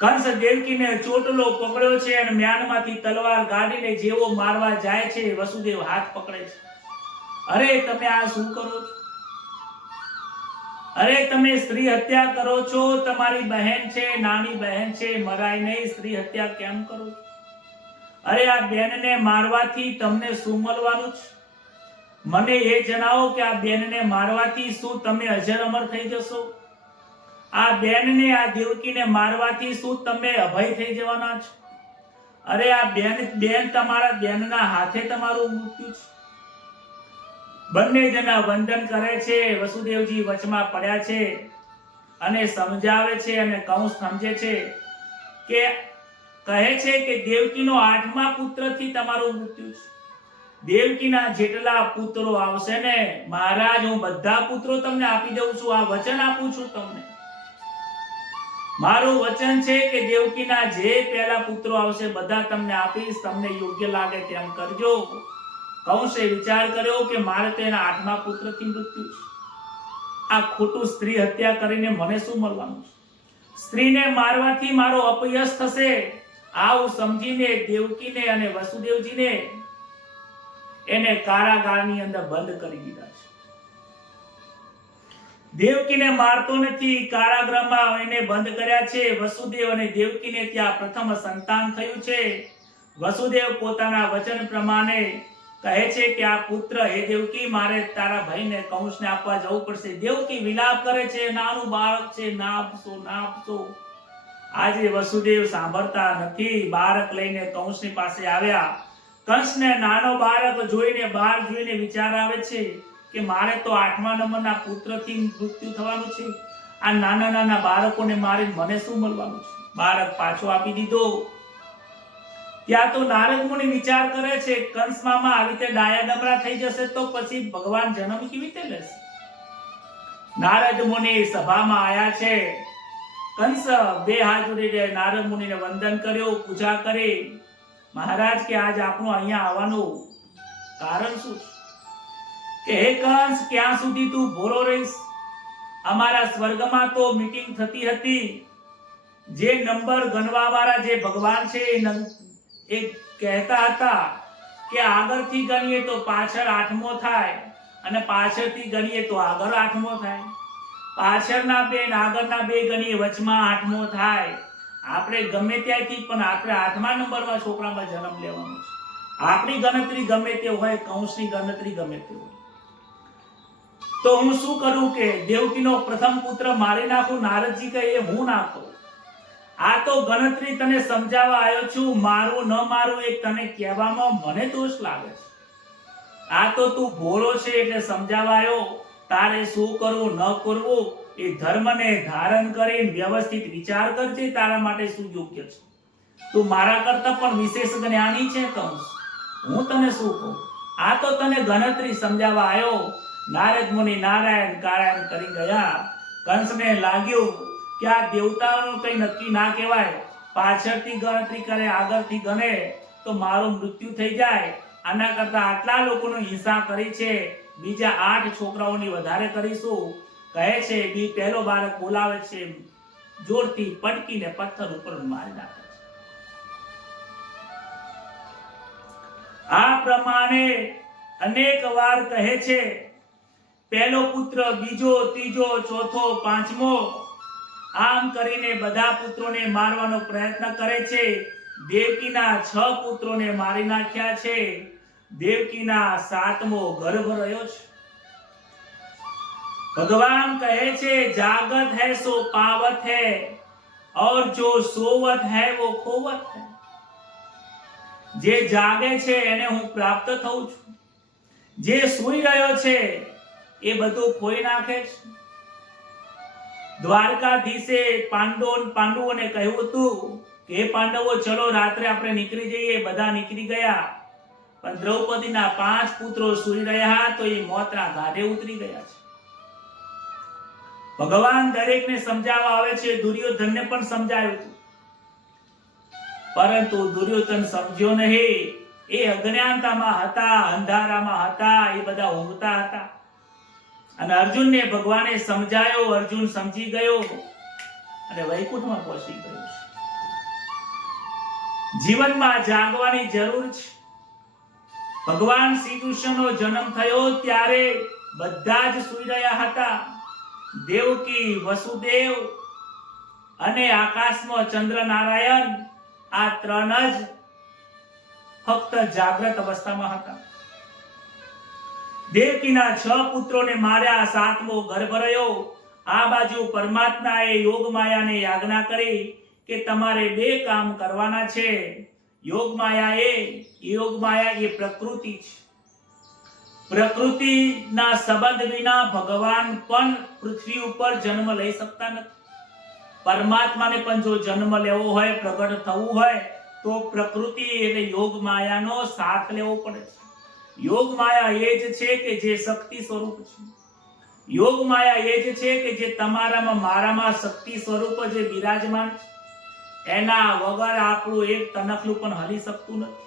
કંસ દેવકીને ચોટલો પકડ્યો છે અને મ્યાનમાંથી તલવાર કાઢીને જેવો મારવા જાય છે વસુદેવ હાથ પકડે છે. અરે તમે આ શું કરો છો? અરે તમે સ્ત્રી હત્યા કરો છો. તમારી બહેન છે, નાની બહેન છે, મરાય નહીં, સ્ત્રી હત્યા કેમ કરો છો? અરે આ બેનને મારવાથી તમને શું મળવાનું છે? મને એ જણાવો કે આ બેનને મારવાથી શું તમે અજર અમર થઈ જશો? આ બેનને, આ દેવકીને મારવાથી શું તમે અભય થઈ જવાના છો? અરે આ બેન તમારા બેનના હાથે તમારું મૃત્યુ છે. બંને જણા વંદન કરે છે. વસુદેવજી વચમાં પડ્યા છે અને સમજાવે છે અને કંસ સમજે છે કે કહે છે કે દેવકીનો 8મા પુત્રથી તમારું મૃત્યુ છે. દેવકીના જેટલા પુત્રો આવશે ને મહારાજ, હું બધા પુત્રો તમને આપી દઉં છું. આ વચન આપું છું તમને. મારું વચન છે કે દેવકીના જે પહેલા પુત્રો આવશે બધા તમને આપીશ. તમને યોગ્ય લાગે તેમ કરજો. કંસે વિચાર કર્યો કે મારે તો એના 8મા પુત્રથી મૃત્યુ છે. આ ખોટું સ્ત્રી હત્યા કરીને મને શું મળવાનું છે? સ્ત્રીને મારવાથી મારો અપયશ થશે. આવું સમજીને દેવકીને અને વસુદેવજીને એને કારાગારની અંદર બંધ કરી દીધા છે. દેવકીને મારતો નથી, કારાગૃહમાં એને બંધ કર્યા છે. વસુદેવ અને દેવકીને ત્યાં પ્રથમ સંતાન થયું છે. વસુદેવ પોતાના વચન પ્રમાણે કહે છે કે આ પુત્ર હે દેવકી, મારે તારા ભાઈને કંસને આપવા જવું પડશે. દેવકી વિલાપ કરે છે, નાનું બાળક છે, ના આપશો, ના આપશો. આજે વસુદેવ સાંભળતા નથી. બાળક લઈને કંસની પાસે આવ્યા. કંસને નાનો બાળક જોઈને, બહાર જોઈને વિચાર આવે છે કે મારે તો 8મા નંબરના પુત્રથી મૃત્યુ થવાનું છે. આ નાના નાના બાળકોને મારી મને શું મળવાનું છે? બાળક પાછો આપી દીધો. ત્યાં તો નારદ મુનિ વિચાર કરે છે, કંસ મામા આવી રીતે ડાયા ડમરા થઈ જશે તો પછી ભગવાન જન્મ કેવી રીતે લેશે? નારદ મુનિ સભામાં આયા છે. કંસ બે હાથ જોડીને નારદ મુનિને વંદન કર્યો, પૂજા કરી. મહારાજ કે આજ આપણું અહીંયા આવવાનું કારણ શું છે? કે હે કંસ, ક્યાં સુધી તું ભોળો રહીશ? અમારા સ્વર્ગમાં તો મીટિંગ થતી હતી. જે નંબર ગણવા વાળા જે ભગવાન છે એ કહેતા હતા કે આગળથી ગણીએ તો પાછળ 8મો થાય અને પાછળથી ગણીએ તો આગળ 8મો થાય. પાછળના બે અને આગળના બે ગણીએ વચમાં 8મો થાય. આપણે ગમે ત્યાંથી પણ આપણે 8મા નંબરમાં છોકરામાં જન્મ લેવાનો છે. આપણી ગણતરી ગમે તે હોય, કંસની ગણતરી ગમે તે હોય. તો હું શું કરું કે દેવકીનો પ્રથમ પુત્ર મારી નાખું? નારદજી કહે એ હું ના કરું. આ તો ગણતરી તને સમજાવવા આવ્યો છું. મારું ન મારું એ તને કહેવામાં મને દોષ લાગે છે. આ તો તું ભોળો છે એટલે સમજાવવા આવ્યો. તારે શું કરવું ન કરવું એ ધર્મને ધારણ કરીને વ્યવસ્થિત વિચાર કરજે. તારા માટે શું યોગ્ય છે? તું મારા કરતા પણ વિશેષ જ્ઞાની છે કંસ. હું તને શું કહું? આ તો તને ગણતરી સમજાવવા આવ્યો. નારદ મુનિ નારાયણ કારાયણ કરી ગયા. કંસને લાગ્યું કે આ દેવતાઓનું કઈ નક્કી ના કહેવાય. પાછળથી ગણતરી કરે, આગળથી ગણે તો મારું મૃત્યુ થઈ જાય. આના કરતા આટલા લોકોનો હિંસા કરી છે, બીજા 8 છોકરાઓની વધારે કરીશું. કહે છે બી પહેલો બાળક બોલાવે છે, જોરથી પટકીને પથ્થર ઉપર મારી નાખે છે. આ પ્રમાણે અનેક વાર કહે છે. પહેલો પુત્ર, બીજો, ત્રીજો, ચોથો, 5મો, આમ કરીને બધા પુત્રોને મારવાનો પ્રયત્ન કરે છે. દેવકીના 6 પુત્રોને મારી નાખ્યા છે. દેવકીના 7મો ગર્ભ રહ્યો છે. भगवान कहे छे जागत है सो पावत है और जो सोवत है वो खोवत है. जे जागे छे એને હું પ્રાપ્ત થઉં છું, જે સૂઈ રહ્યો છે એ બધું ખોઈ નાખે છે. દ્વારકાધીશે પાંડવોને કહ્યું હતું કે હે પાંડવો, ચલો રાત્રે આપણે નીકળી જઈએ. બધા નીકળી ગયા, પણ દ્રૌપદીના 5 પુત્રો સૂઈ રહ્યા તો એ મોતના ઘાટે ઉતરી ગયા છે. ભગવાન દરેકને સમજાવવા આવે છે. દુર્યોધનને પણ સમજાવ્યું હતું, પરંતુ દુર્યોધન સમજ્યો નહીં. એ અજ્ઞાનતામાં હતા, અંધારામાં હતા, એ બધા ઊંઘતા હતા. અને અર્જુનને ભગવાને સમજાયો. અર્જુન સમજી ગયો અને વૈકુંઠમાં પહોંચી ગયો છે. જીવનમાં જાગવાની જરૂર છે. ભગવાન શ્રી કૃષ્ણનો જન્મ થયો ત્યારે બધા જ સૂઈ રહ્યા હતા. દેવકી, વસુદેવ અને આકાશમાં ચંદ્રનારાયણ, આ 3 જ ફક્ત જાગ્રત અવસ્થામાં હતા. દેવકીના 6 પુત્રોને માર્યા, 7મો ગર્ભ રહ્યો. આ બાજુ પરમાત્માએ યોગ માયાને આજ્ઞા કરી કે તમારે 2 કામ કરવાના છે. યોગ માયા એ પ્રકૃતિ છે. પ્રકૃતિના સંબંધ વિના ભગવાન પણ પૃથ્વી ઉપર જન્મ લઈ શકતા નથી. પરમાત્માને પણ જો જન્મ લેવો હોય, પ્રગટ થવું હોય, તો પ્રકૃતિ એટલે યોગ માયાનો સાથ લેવો પડે છે. યોગ માયા એ જ છે કે જે શક્તિ સ્વરૂપ છે. યોગ માયા એ જ છે કે જે તમારામાં, મારામાં શક્તિ સ્વરૂપ જે બિરાજમાન છે. એના વગર આપણું એક તનખલું પણ હલી શકતું નથી.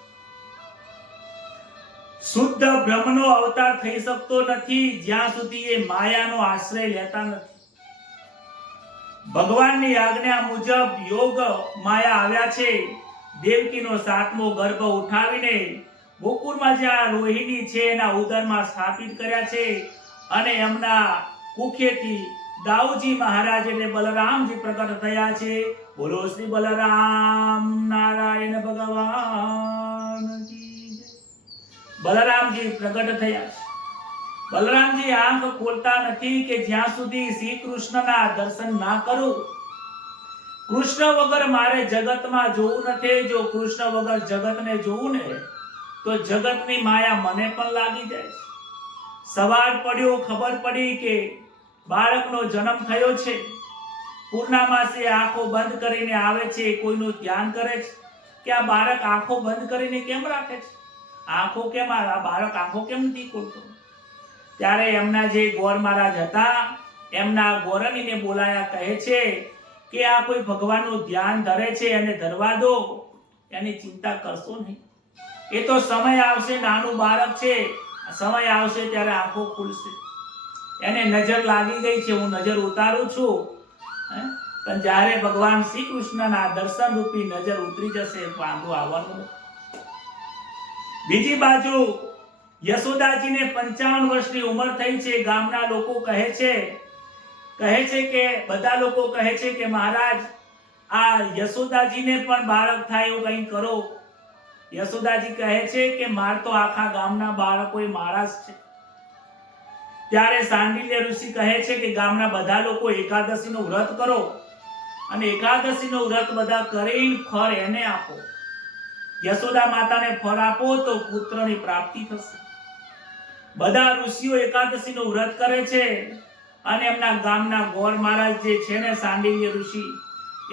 શુદ્ધ બ્રહ્મનો અવતાર થઈ શકતો નથી જ્યાં સુધી એ માયાનો આશ્રય લેતા નથી. ભગવાનની આજ્ઞા મુજબ યોગ માયા આવ્યા છે. દેવકીનો 7મો ગર્ભ ઉઠાવીને ગોકુળમાં જ્યાં રોહિણી છે એના ઉદરમાં સ્થાપિત કર્યા છે. અને એમના કુખેથી દાઉજી મહારાજ એટલે બલરામજી પ્રગટ થયા છે. બોલો શ્રી બલરામ નારાયણ ભગવાન કી જય. બલરામજી પ્રગટ થયા છે. બલરામજી આંખ ખોલતા નથી કે જ્યાં સુધી શ્રી કૃષ્ણના દર્શન ના કરું. કૃષ્ણ વગર મારે જગતમાં જોવું નથી. જો કૃષ્ણ વગર જગતને જોવું ને તો જગતની માયા મને પણ લાગી જાય છે. સવાર પડ્યો, ખબર પડી કે બાળકનો જન્મ થયો છે. પૂર્ણામાસે આંખો બંધ કરીને આવે છે. કોઈનું ધ્યાન કરે છે કે આ બાળક આંખો બંધ કરીને કેમ રાખે છે, આંખો કેમ, આ બાળક આંખો કેમ નથી ખોલતો. ત્યારે એમના જે ગોર મહારાજ હતા, એમના ગોરણીને બોલાયા, કહે છે કે આ કોઈ ભગવાનનું ધ્યાન ધરે છે, એને ધરવા દો, એની ચિંતા કરશો નહીં. એ તો સમય આવશે, નાનું બાળક છે, સમય આવશે ત્યારે આંખો ખુલશે. એને નજર લાગી ગઈ છે, હું નજર ઉતારું છું. પણ જ્યારે ભગવાન શ્રી કૃષ્ણના દર્શન રૂપી નજર ઉતરી જશે, વાંધો આવવાનો. બીજી બાજુ યશોદાજીને 55 વર્ષની ઉંમર થઈ છે. ગામના લોકો કહે છે કે બધા લોકો કહે છે કે મહારાજ, આ યશોદાજીને પણ બાળક થાય એવું કંઈ કરો. યશોદાજી કહે છે કે માર તો આખા ગામના બાળકો મારા જ છે. ત્યારે સાંડિલ્ય ઋષિ કહે છે કે ગામના બધા લોકો એકાદશીનું વ્રત કરો અને એકાદશીનું વ્રત બધા કરીને ફળ એને આપો. યશોદા માતાને ફળ આપો તો પુત્રની પ્રાપ્તિ થશે. બધા ઋષિઓ એકાદશીનું વ્રત કરે છે અને એમના ગામના ગોર મહારાજ જે છે ને, સાંડિલ્ય ઋષિ,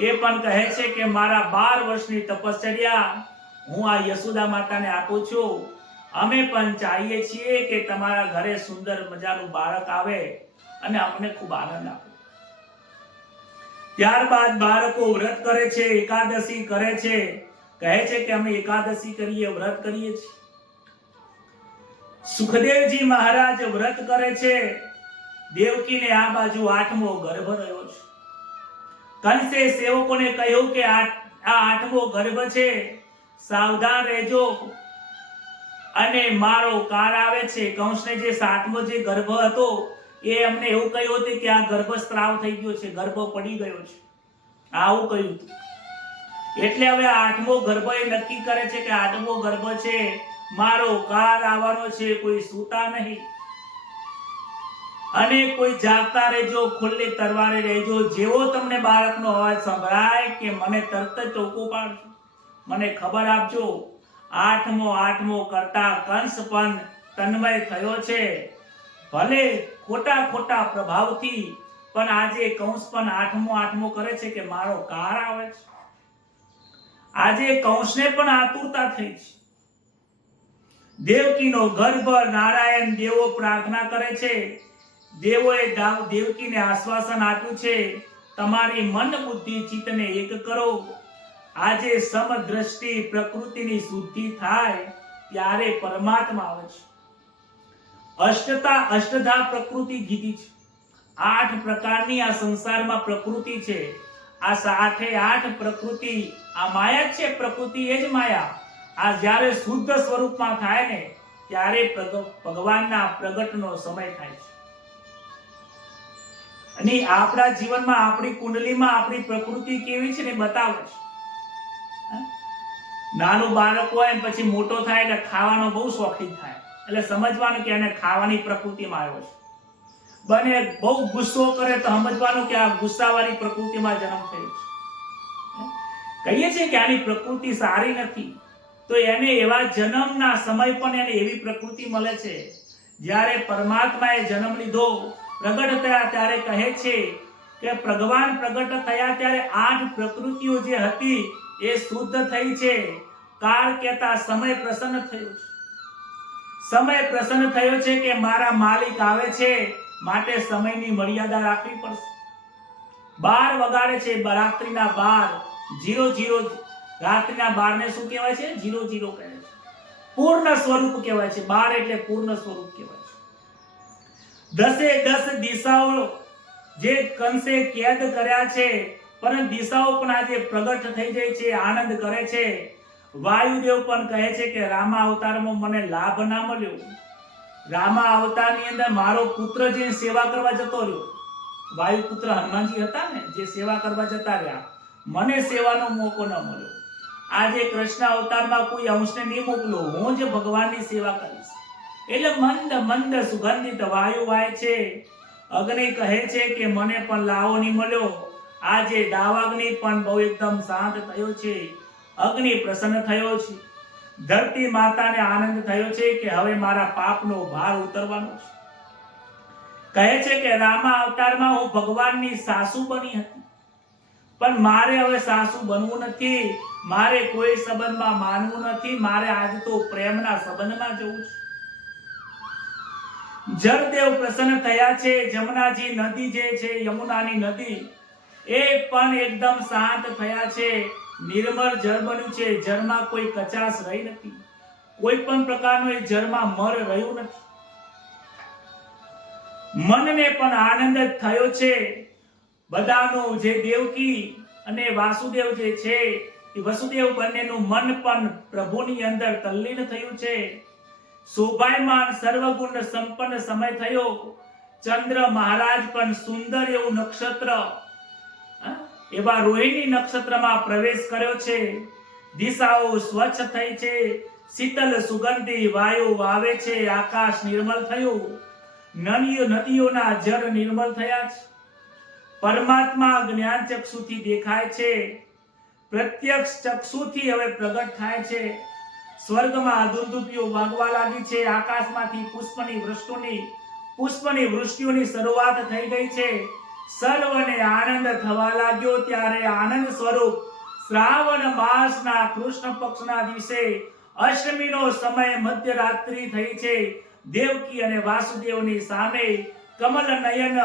એ પણ કહે છે કે મારા 12 વર્ષની તપશ્ચર્યા હું આ યશોદા માતાને આપું છું. અમે પણ ચાહીએ છીએ કે તમારા ઘરે સુંદર મજાનું બાળક આવે અને અમને ખૂબ આનંદ આપો. ત્યારબાદ બાળકો વ્રત કરે છે, એકાદશી કરે છે. કહે છે કે અમે એકાદશી કરીએ, વ્રત કરીએ છીએ. સુખદેવજી મહારાજ વ્રત કરે છે. દેવકીને આ બાજુ 8મો ગર્ભ રહ્યો છે. કંસે સેવકોને કહ્યું કે આ 8મો ગર્ભ છે, સાવધાન રહેજો. અને મારો કાર આવે છે. કંસને જે 7મો જે ગર્ભ હતો એ અમને એવું કહ્યું હતું કે આ ગર્ભસ્ત્રાવ થઈ ગયો છે, ગર્ભ પડી ગયો છે, આવું કહ્યું હતું. એટલે હવે 8મો ગર્ભ એ નક્કી કરે છે કે 8મો ગર્ભ છે, મારો કાર આવવાનો છે. કોઈ સૂતા નહીં અને કોઈ જાગતા રહેજો, ખુલ્લી તરવારે રહેજો. જેવો તમને બાળકનો અવાજ સંભળાય કે મને તરત જ ટોકો પાડજો, મને ખબર આપજો. 8મો કરતા કંસ પણ તન્મય થયો છે, ભલે ખોટા ખોટા પ્રભાવથી, પણ આજે કંસ પણ આઠમો કરે છે કે મારો કાર આવે છે. આજે કંસને પણ આતુરતા થઈ છે. દેવકીનો ગર્ભ નારાયણ દેવો પ્રાર્થના કરે છે. દેવોએ દેવકીને આશ્વાસન આપ્યું છે, તમારી મન બુદ્ધિ ચિત્તને એક કરો. આજે સમદ્રષ્ટિ પ્રકૃતિની શુદ્ધિ થાય ત્યારે પરમાત્મા આવે છે. અષ્ટધા પ્રકૃતિ કીધી છે. 8 પ્રકારની આ સંસારમાં પ્રકૃતિ છે. આ 8 પ્રકૃતિ આ માયા જ છે. પ્રકૃતિ એ જ માયા. આ જ્યારે શુદ્ધ સ્વરૂપમાં થાય ને ત્યારે ભગવાનના પ્રગટનો સમય થાય છે. અને આપણા જીવનમાં આપણી કુંડલીમાં આપણી પ્રકૃતિ કેવી છે ને બતાવે છે. નાનું બાળક હોય પછી મોટો થાય એટલે ખાવાનો બહુ શોખીન થાય, એટલે સમજવાનું કે એને ખાવાની પ્રકૃતિમાં આવ્યો છે. બને બહુ ગુસ્સો કરે તો સમજવાનું કે આ ગુસ્સાવાળી પ્રકૃતિમાં જન્મ થયો છે. કહીએ છીએ કે આની પ્રકૃતિ સારી નથી, તો એને એવા જન્મના સમય પણ એને એવી પ્રકૃતિ મળે છે. જ્યારે પરમાત્માએ જન્મ લીધો, પ્રગટ થયા, ત્યારે કહે છે કે ભગવાન પ્રગટ થયા ત્યારે 8 પ્રકૃતિઓ જે હતી એ શુદ્ધ થઈ છે. કાળ કહેતા સમય પ્રસન્ન થયો છે. સમય પ્રસન્ન થયો છે કે મારા માલિક આવે છે, માટે સમયની મર્યાદા રાખવી પડશે. 12 વગાડે છે, રાત્રિના 12:00. રાત્રિના 12 ને શું કહેવાય છે? 00 કહે છે. પૂર્ણ સ્વરૂપ કહેવાય છે. 12 એટલે પૂર્ણ સ્વરૂપ કહેવાય છે. 10 દિશાઓ જે કંસે કેદ કર્યા છે, પરંતુ દિશાઓ પણ આજે પ્રગટ થઈ જાય છે, આનંદ કરે છે. વાયુદેવ પણ કહે છે કે રામા અવતારમાં મને લાભ ના મળ્યો. રામા અવતારની અંદર મારો પુત્ર જે સેવા કરવા જતો રહ્યો, વાયુપુત્ર હનુમાનજી હતા ને, જે સેવા કરવા જતા રહ્યા, મને સેવાનો મોકો ન મળ્યો. આજે કૃષ્ણ અવતારમાં કોઈ અંશને નહીં મોકલો, હું જ ભગવાનની સેવા કરીશ. એટલે મંદ મંદ સુગંધિત વાયુ વાય છે. અગ્નિ કહે છે કે મને પણ લાવો નહીં મળ્યો. આજે દાવાગ્નિ પણ બહુ એકદમ શાંત થયો છે. અગ્નિ પ્રસન્ન થયો છે. ધરતી માતાને આનંદ થયો છે કે હવે મારા પાપનો ભાર ઉતરવાનો છે. કહે છે કે રામા અવતારમાં હું ભગવાનની સાસુ બની હતી, પણ મારે હવે સાસુ બનવું નથી. મારે કોઈ સંબંધમાં માનવું નથી. મારે આજ તો પ્રેમના સંબંધમાં જવું છે. જળદેવ પ્રસન્ન થયા છે. જમનાજી નદી જે છે, યમુનાની નદી, એ પણ એકદમ શાંત થયા છે. નિર્મળ જળ બન્યું છે. જળમાં કોઈ કચાશ રહી નથી. કોઈ પણ પ્રકારનું એ જળમાં મર રહ્યું નથી. મનને પણ આનંદ થયો છે. બધાનું જે દેવકી અને વાસુદેવ જે છે, એ વસુદેવ બંનેનું મન પણ પ્રભુની અંદર તલ્લીન થયું છે. શોભાયમાન સર્વગુણ સંપન્ન સમય થયો. ચંદ્ર મહારાજ પણ સુંદર એવું નક્ષત્ર એવા રોહિણી નક્ષત્રમાં પ્રવેશ કર્યો છે. દિશાઓ સ્વચ્છ થઈ છે. શીતલ સુગંધી વાયુ આવે છે. આકાશ નિર્મળ થયું. નદીઓના જળ નિર્મળ થયા છે. પરમાત્મા જ્ઞાન ચક્ષુથી દેખાય છે. પ્રત્યક્ષ ચક્ષુથી હવે પ્રગટ થાય છે. સ્વર્ગમાં ધુંધુપીઓ વાગવા લાગી છે. આકાશમાંથી પુષ્પની વૃષ્ટિઓની શરૂઆત થઈ ગઈ છે. સર્વને આનંદ થવા લાગ્યો. ત્યારે આનંદ સ્વરૂપ શ્રાવણ માસના કૃષ્ણ પક્ષના દિવસે અષ્ટમીનો સમય મધ્યરાત્રિ થઈ છે. દેવકી અને વાસુદેવની સામે કમલ નયન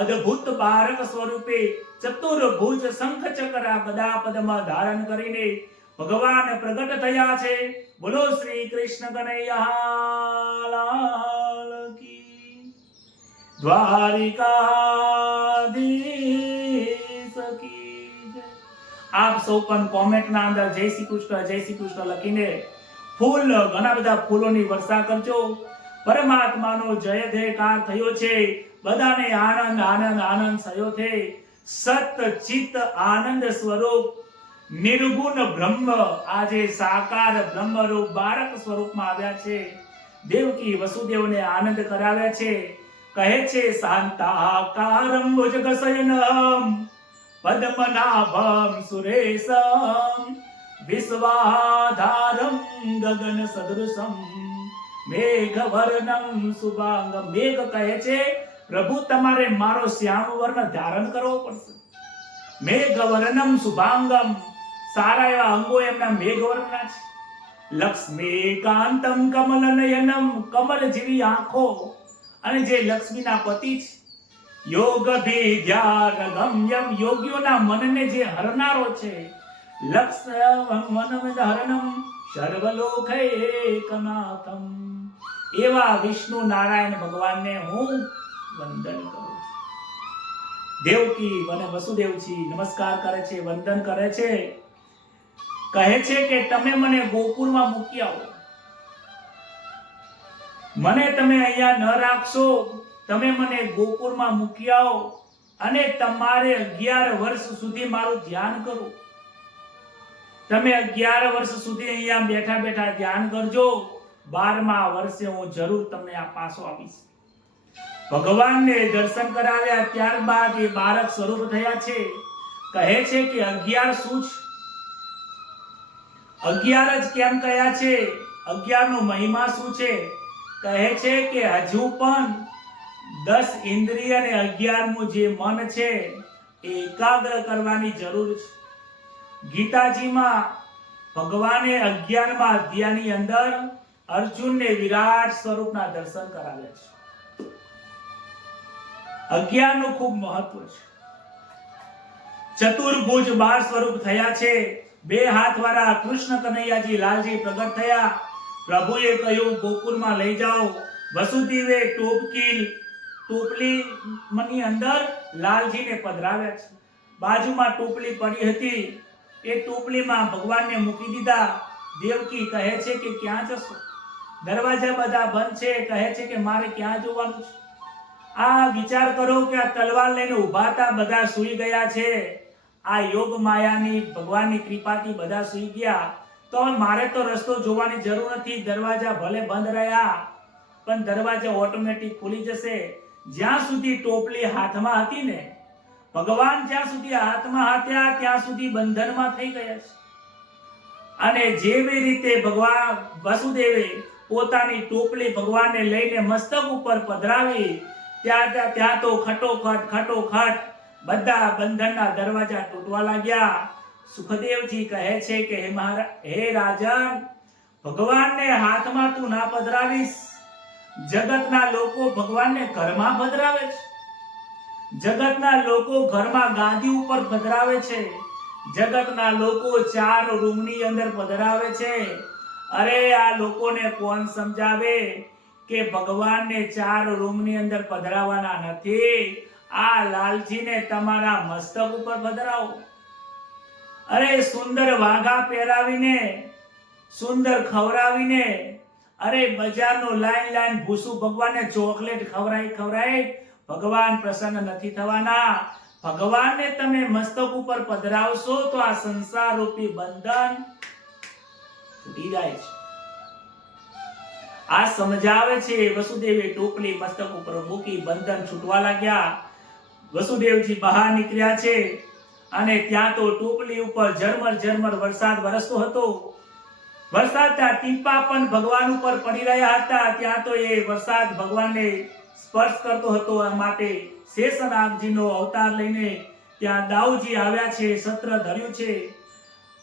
અદ્ભુત બાળક સ્વરૂપે ચતુર્ભુજ શંખ ચક્ર ગદા પદમાં ધારણ કરીને ભગવાન પ્રગટ થયા છે. બોલો શ્રી કૃષ્ણ કનૈયા લાલ કી, દ્વારિકાધીશ કી જય. આપ સૌ પણ કોમેન્ટના અંદર જય શ્રી કૃષ્ણ લખીને ફૂલ, ઘણા બધા ફૂલોની વર્ષા કરજો. પરમાત્માનો જય જયકાર થયો છે. બધાને આનંદ આનંદ આનંદ થયો છે. સત ચિત્ત આનંદ સ્વરૂપ નિર્ગુણ બ્રહ્મ આજે સાકાર બ્રહ્મરૂપ બાળક સ્વરૂપમાં આવ્યા છે. દેવકી વસુદેવને આનંદ કરાવ્યા છે. કહે છે શાંતાકારમ ભુજગશયનમ પદ્મનાભમ સુરેશમ વિશ્વાધારમ ગગન સદૃશમ મેઘવર્ણમ શુભાંગમ. મેઘ કહે છે પ્રભુ તમારે મારો શ્યામ વર્ણ ધારણ કરવો પડશે. મેઘવર્ણમ શુભાંગમ, સારા એવા અંગો એમના મેઘવર્ણના છે. લક્ષ્મીકાંતમ કમલનયનમ, કમલ જેવી આંખો, અને જે લક્ષ્મીના પતિ છે. યોગભિધ્યાન ગમ્યમ, યોગીઓના મનને જે હરનારો છે. લક્ષ્મણમ સર્વલોકૈકનાથમ, એવા વિષ્ણુ નારાયણ ભગવાનને હું વંદન કરું છું. દેવકી મને વસુદેવજી નમસ્કાર કરે છે, વંદન કરે છે. કહે છે કે તમે મને ગોકુળમાં મૂકી આવો, મને તમે અહીંયા ન રાખશો, તમે મને ગોકુળમાં મૂકી આવો અને તમારે 11 વર્ષ સુધી મારું ધ્યાન કરો. તમે 11 વર્ષ સુધી અહીંયા બેઠા બેઠા ધ્યાન કરજો. 12મા વર્ષે હું જરૂર તમને આ પાછો આવીશ. ભગવાનને દર્શન કરાવ્યા ત્યારબાદ એ બાળક સ્વરૂપ થયા છે. કહે છે કે 11 શું છે? 11 જ કેમ કયા છે? 11 નો મહિમા શું છે? કહે છે કે હજુ પણ 10 ઇન્દ્રિય અને 11મું જે મન છે એ એકાગ્ર કરવાની જરૂર છે. ગીતાજીમાં ભગવાને 11મા અધ્યાયની અંદર અર્જુનને વિરાટ સ્વરૂપના દર્શન કરાવ્યા છે. 11 નું ખૂબ મહત્વ છે. ચતુર્ભુજ 12 સ્વરૂપ થયા છે. 2 હાથ વાળા કૃષ્ણ કનૈયાજી લાલજી પ્રગટ થયા. પ્રભુએ કહ્યું ગોકુળમાં લઈ જાઓ. વસુદેવે ટોપલી ની અંદર લાલજીને પધરાવ્યા છે. બાજુમાં ટોપલી પડી હતી, એ ટોપલીમાં ભગવાનને મૂકી દીધા. દેવકી કહે છે કે ક્યાં જશો? દરવાજા બધા બંધ છે. કહે છે કે મારે ક્યાં જવાનું છે? આ વિચાર કરો કે આ તલવાર લઈને ઊભા હતા, બધા સૂઈ ગયા છે. આ યોગ માયાની ભગવાનની કૃપાથી બધા સૂઈ ગયા, તો મારે તો રસ્તો જોવાની જરૂર નથી. દરવાજા ભલે બંધ રહ્યા પણ દરવાજા ઓટોમેટિક ખુલી જશે. જ્યાં સુધી ટોપલી હાથમાં હતી ને, ભગવાન જ્યાં સુધી હાથમાં હતા ત્યાં સુધી બંધનમાં થઈ ગયા છે. અને જેવી રીતે ભગવાન વસુદેવે પોતાની ટોપલી ભગવાનને લઈને મસ્તક ઉપર પધરાવી, ત્યાં તો ખટોખટ બધા બંધનના દરવાજા તૂટવા લાગ્યા. સુખદેવજી કહે છે કે હે રાજન, ભગવાનને હાથમાં તું ના પધરાવીશ. જગતના લોકો ભગવાનને ઘરમાં પધરાવે છે. જગતના લોકો ઘરમાં ગાદી ઉપર પધરાવે છે. જગતના લોકો 4 રૂમની અંદર પધરાવે છે. અરે આ લોકોને કોણ સમજાવે કે ભગવાનને 4 રૂમની અંદર પધરાવાના નથી. આ લાલજીને તમારા મસ્તક ઉપર પધરાવો. અરે સુંદર વાઘા પહેરાવીને, સુંદર ખવરાવીને, અરે બજારનો લાઈન ભૂસું ભગવાનને ચોકલેટ ખવરાઈ ભગવાન પ્રસન્ન નથી થવાના. ભગવાનને તમે મસ્તક ઉપર પધરાવશો તો આ સંસાર રૂપી બંધન તૂટી જાય છે. આ સમજાવે છે. વસુદેવે ટોપલી મસ્તક ઉપર મૂકી, બંધન છૂટવા લાગ્યા. વસુદેવજી બહાર નીકળ્યા છે અને ત્યાં તો ટોપલી ઉપર ઝરમર વરસાદ વરસતો હતો. વરસાદના ટીપા પણ ભગવાન ઉપર પડી રહ્યા હતા. ત્યાં તો એ વરસાદ ભગવાનને સ્પર્શ કરતો હતો. આ માટે શેષનાગજીનો અવતાર લઈને ત્યાં દાઉજી આવ્યા છે, શસ્ત્ર ધર્યું છે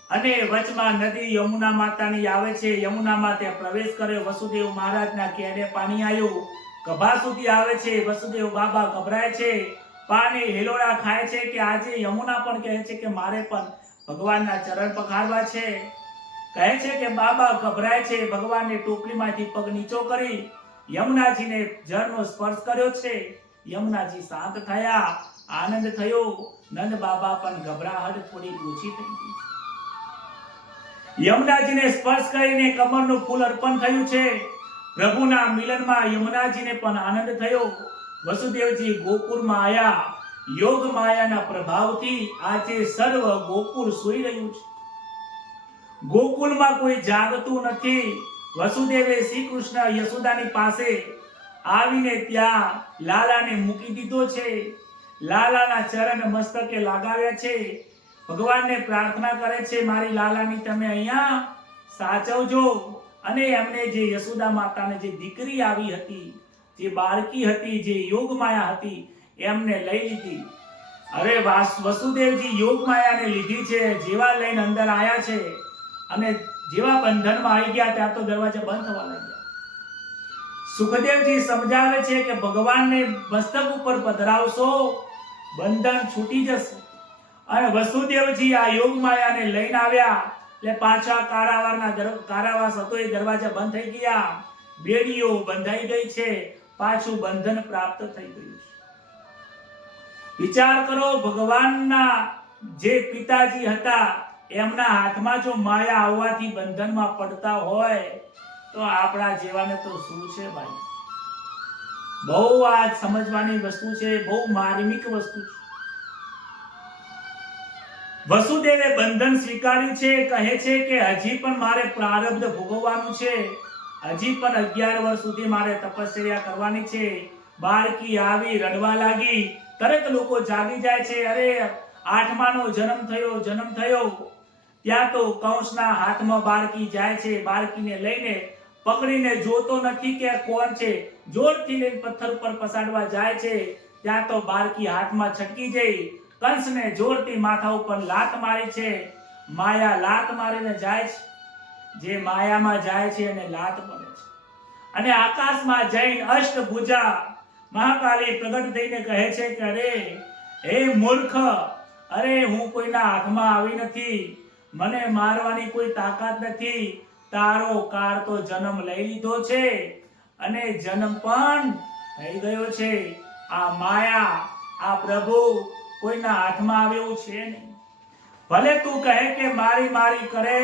અને વચમાં નદી યમુના માતાની આવે છે. યમુનામાં ત્યાં પ્રવેશ કર્યો. વસુદેવ મહારાજના કેડે પાણી આવ્યું, ગભા સુધી આવે છે. વસુદેવ બાબા ગભરાય છે, પાણી હિલોડા ખાય છે કે આજે યમુના પણ કહે છે કે મારે પણ ભગવાનના ચરણ પખારવા છે. કહે છે કે બાબા ગભરાય છે. ભગવાનને ટોપલીમાંથી પગ નીચો કરી યમુનાજીને જળનો સ્પર્શ કર્યો છે. યમુનાજી શાંત થયા, આનંદ થયો. નંદ બાબા પણ ગભરાહટ થોડી ઓછી થઈ ગઈ. યમુનાજીને સ્પર્શ કરીને કમળનું ફૂલ અર્પણ થયું છે. પ્રભુના મિલનમાં યમુનાજીને પણ આનંદ થયો. વસુદેવજી ગોકુળમાં આયા. યોગ માયાના પ્રભાવથી આજે સર્વ ગોકુળ સૂઈ રહ્યું છે. ગોકુળમાં કોઈ જાગતું નથી. વસુદેવે શ્રી કૃષ્ણ યશોદાની પાસે આવીને ત્યાં લાલાને મૂકી દીધો છે. લાલાના ચરણ મસ્તકે લગાવ્યા છે. ભગવાનને પ્રાર્થના કરે છે મારી લાલાની તમે અહીંયા સાચવજો. અને એમને જે યશોદા માતાને જે દીકરી આવી હતી, જે બાળકી હતી, જે યોગમાયા હતી, એમને લઈ લીધી. અરે વસુદેવજી યોગમાયાને લીધી છે, જેવા લઈને અંદર આયા છે અને જેવા બંધનમાં આવી ગયા ત્યાં તો દરવાજા બંધ થવા લાગ્યા. સુખદેવજી સમજાવે છે કે ભગવાનને મસ્તક ઉપર પધરાવશો, બંધન છૂટી જશે. અને વસુદેવજી આ યોગમાયાને લઈને આવ્યા એટલે પાછા કારાવાસ હતો એ દરવાજા બંધ થઈ ગયા, બેડીઓ બંધાઈ ગઈ છે, પાછું બંધન પ્રાપ્ત થઈ ગયું છે. વિચાર કરો, ભગવાનના જે પિતાજી હતા એમના હાથમાં જો માયા આવવાથી બંધનમાં પડતા હોય તો આપણા જેવાને તો શું છે ભાઈ? બહુ આ સમજવાની વસ્તુ છે, બહુ માર્મિક વસ્તુ છે. વસુદેવે બંધન સ્વીકાર્યું છે, કહે છે કે હજી પણ મારે પ્રારબ્ધ ભોગવવાનું છે, હજી પણ 11 વર્ષ સુધી મારે તપશ્ચર્યા કરવાની છે. બાળકી આવી રડવા લાગી, તરત લોકો જાગી જાય છે. અરે 8માનો જન્મ થયો. ત્યાં તો કંસના હાથમાં બાળકી જાય છે. બાળકીને લઈને પકડીને જોતો નથી કે કોણ છે, જોરથી લઈને પથ્થર ઉપર પસાડવા જાય છે. ત્યાં તો બાળકી હાથમાં છટકી જઈ કંસને જોરથી માથા ઉપર લાત મારી છે. માયા લાત મારીને જાય છે, જે માયામાં જાય છે અને લાત પડે છે. અને આકાશમાં જઈને અષ્ટભુજા મહાકાલી પ્રગટ થઈને કહે છે કે અરે હે મૂર્ખ, અરે હું કોઈના હાથમાં આવી નથી, મને મારવાની કોઈ તાકાત નથી. તારો કાળ તો જન્મ લઈ લીધો છે અને જન્મ પણ થઈ ગયો છે. આ માયા, આ પ્રભુ કોઈના હાથમાં આવે એવું છે નહીં. ભલે તું કહે કે મારી કરે,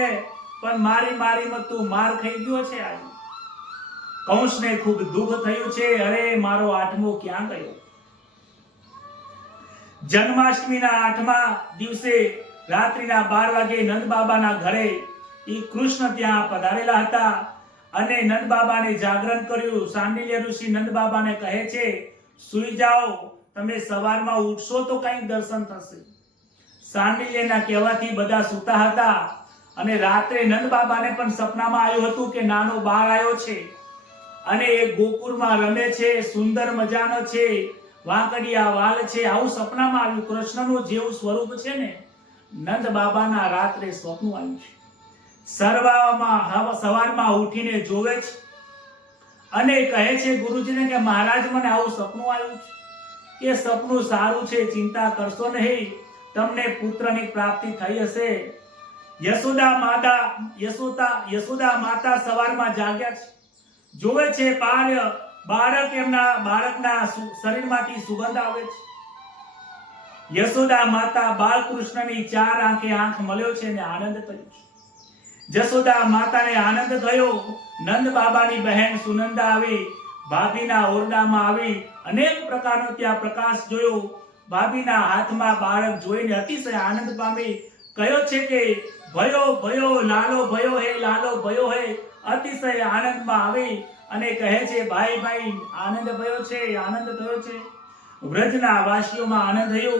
પણ મારીમાં તું માર ખાઈ ગયો છે. આજે કંસને ખૂબ દુઃખ થયું છે. અરે મારો 8મો ક્યાં ગયો? જન્માષ્ટમીના 8મા દિવસે રાત્રિના 12 વાગે નંદ બાબાના ઘરે કૃષ્ણ ત્યાં પધારેલા હતા અને નંદ બાબાને જાગરણ કર્યું. સાંડિલ્ય ઋષિ નંદ બાબાને કહે છે સૂઈ જાઓ, તમે સવારમાં ઉઠશો તો કંઈક દર્શન થશે. સાંડિલ્યના કહેવાથી બધા સૂતા હતા અને રાત્રે નંદ બાબાને પણ સપનામાં આવ્યું હતું કે નાનો બાળ આવ્યો છે અને એ ગોકુળમાં રમે છે, સુંદર મજાનો છે, વાંકડિયા વાલ છે. આવું સપનામાં આવ્યું. કૃષ્ણનું જેવું સ્વરૂપ છે ને, નંદ બાબાના રાત્રે સ્વપ્ન આવ્યું છે. સવારમાં ઉઠીને જોવે છે અને કહે છે ગુરુજીને કે મહારાજ મને આવું સપનું આવ્યું છે કે સપનું સારું છે, ચિંતા કરશો નહીં, તમને પુત્રની પ્રાપ્તિ થઈ હશે. યશોદા માતા સવારમાં જાગ્યા છે, જોવે છે બાળકના શરીરમાંથી સુગંધ આવે છે. યશોદા માતા બાલકૃષ્ણની 4 આંખે આંખ મળ્યો છે અને આનંદ થયો છે. જશોદા માતાને આનંદ થયો. નંદ બાબાની બહેન સુનંદા આવી, ભાભીના ઓરડામાં આવી અનેક પ્રકારનો ત્યાં પ્રકાશ જોયો. ભાભીના હાથમાં બાળક જોઈને અતિશય આનંદ પામી. કહ્યો છે કે ભયો લાલો ભયો હે, લાલો ભયો હે. અતિશય આનંદમાં આવી અને કહે છે ભાઈ આનંદ ભયો છે, આનંદ થયો છે. વ્રજના વાસીઓમાં આનંદ થયો.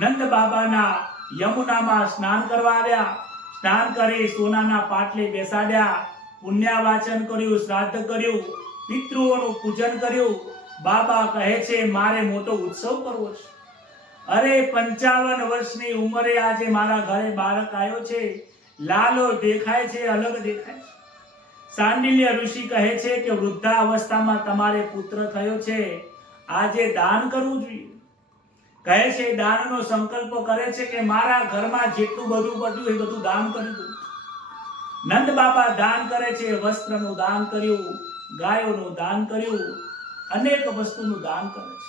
નંદ બાબાના યમુનામાં સ્નાન કરવા આવ્યા. સ્નાન કરી સોનાના પાટલે બેસાડ્યા, પુણ્યવાચન કર્યું, શ્રાદ્ધ કર્યું, પિતૃઓનું પૂજન કર્યું. બાબા કહે છે મારે મોટો ઉત્સવ કરવો છે. અરે 55 વર્ષની ઉંમરે આજે મારા ઘરે બાળક આવ્યો છે, લાલો દેખાય છે, અલગ દેખાય છે. સાંડિલ્ય ઋષિ કહે છે કે વૃદ્ધાવસ્થામાં તમારે પુત્ર થયો છે, આજે દાન કરવું જોઈએ. કહે છે દાનનો સંકલ્પ કરે છે કે મારા ઘરમાં જેટલું બધું પડ્યું એ બધું દાન કરી દઉં. નંદ બાબા દાન કરે છે, વસ્ત્રનું દાન કર્યું, ગાયોનું દાન કર્યું, અનેક વસ્તુનું દાન કરે છે.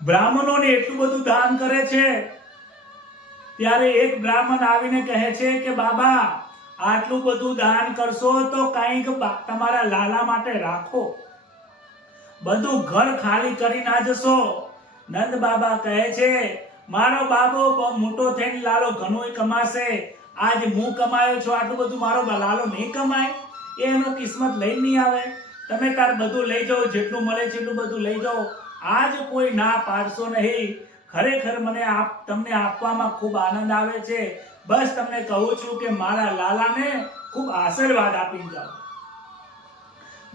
બ્રાહ્મણોને એટલું બધું દાન કરે છે. ત્યારે એક બ્રાહ્મણ આવીને કહે છે કે બાબા આટલું બધું દાન કરશો તો કંઈક તમારા લાલા માટે રાખો, બધું ઘર ખાલી કરી ના જશો. નંદ બાબા કહે છે મારો બાબો મોટો થઈને લાલો ઘણું કમાશે, આજ હું કમાયો છું, આટલું બધું મારો લાલો નહીં કમાય, એનો કિસ્મત લઈ નહીં આવે. તમે તાર બધું લઈ જાઓ, જેટલું મળે છે એટલું બધું લઈ જાઓ. આજ કોઈ ના પાડશો નહીં. ખરેખર મને તમને આપવામાં ખૂબ આનંદ આવે છે. બસ તમને કહું છું કે મારા લાલાને ખૂબ આશીર્વાદ આપી જાઓ.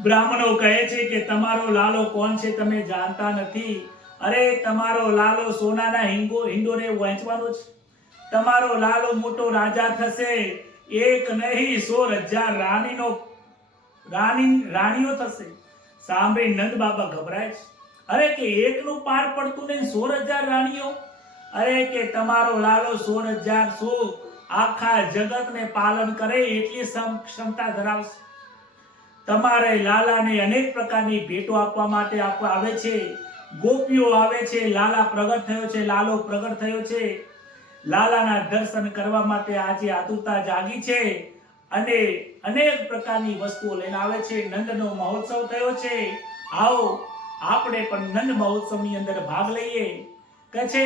બ્રાહ્મણો કહે છે કે તમારો લાલો કોણ છે તમે જાણતા નથી. અરે તમારો લાલો સોનાના હિંડોને વહેંચવાનો છે. તમારો લાલો મોટો રાજા થશે. એક નહીં 16,000 રાણીઓ થશે. સાંભળી નંદ બાબા ગભરાય છે. અરે કે એકનું પાર પડતું નહીં 16,000 રાણીઓ. અરે કે તમારો લાલો 16,000 શું આખા જગતને પાલન કરે એટલી ક્ષમતા ધરાવશે. તમારે લાલાને અનેક પ્રકારની ભેટો આપવા માટે આવે છે. ગોપીઓ આવે છે. લાલા પ્રગટ થયો છે. લાલો પ્રગટ થયો છે. લાલાના દર્શન કરવા માટે આજે આતુરતા જાગી છે અને અનેક પ્રકારની વસ્તુઓ લઈને આવે છે. નંદનો મહોત્સવ થયો છે. આવો આપણે પણ નંદ મહોત્સવની અંદર ભાગ લઈએ. કહે છે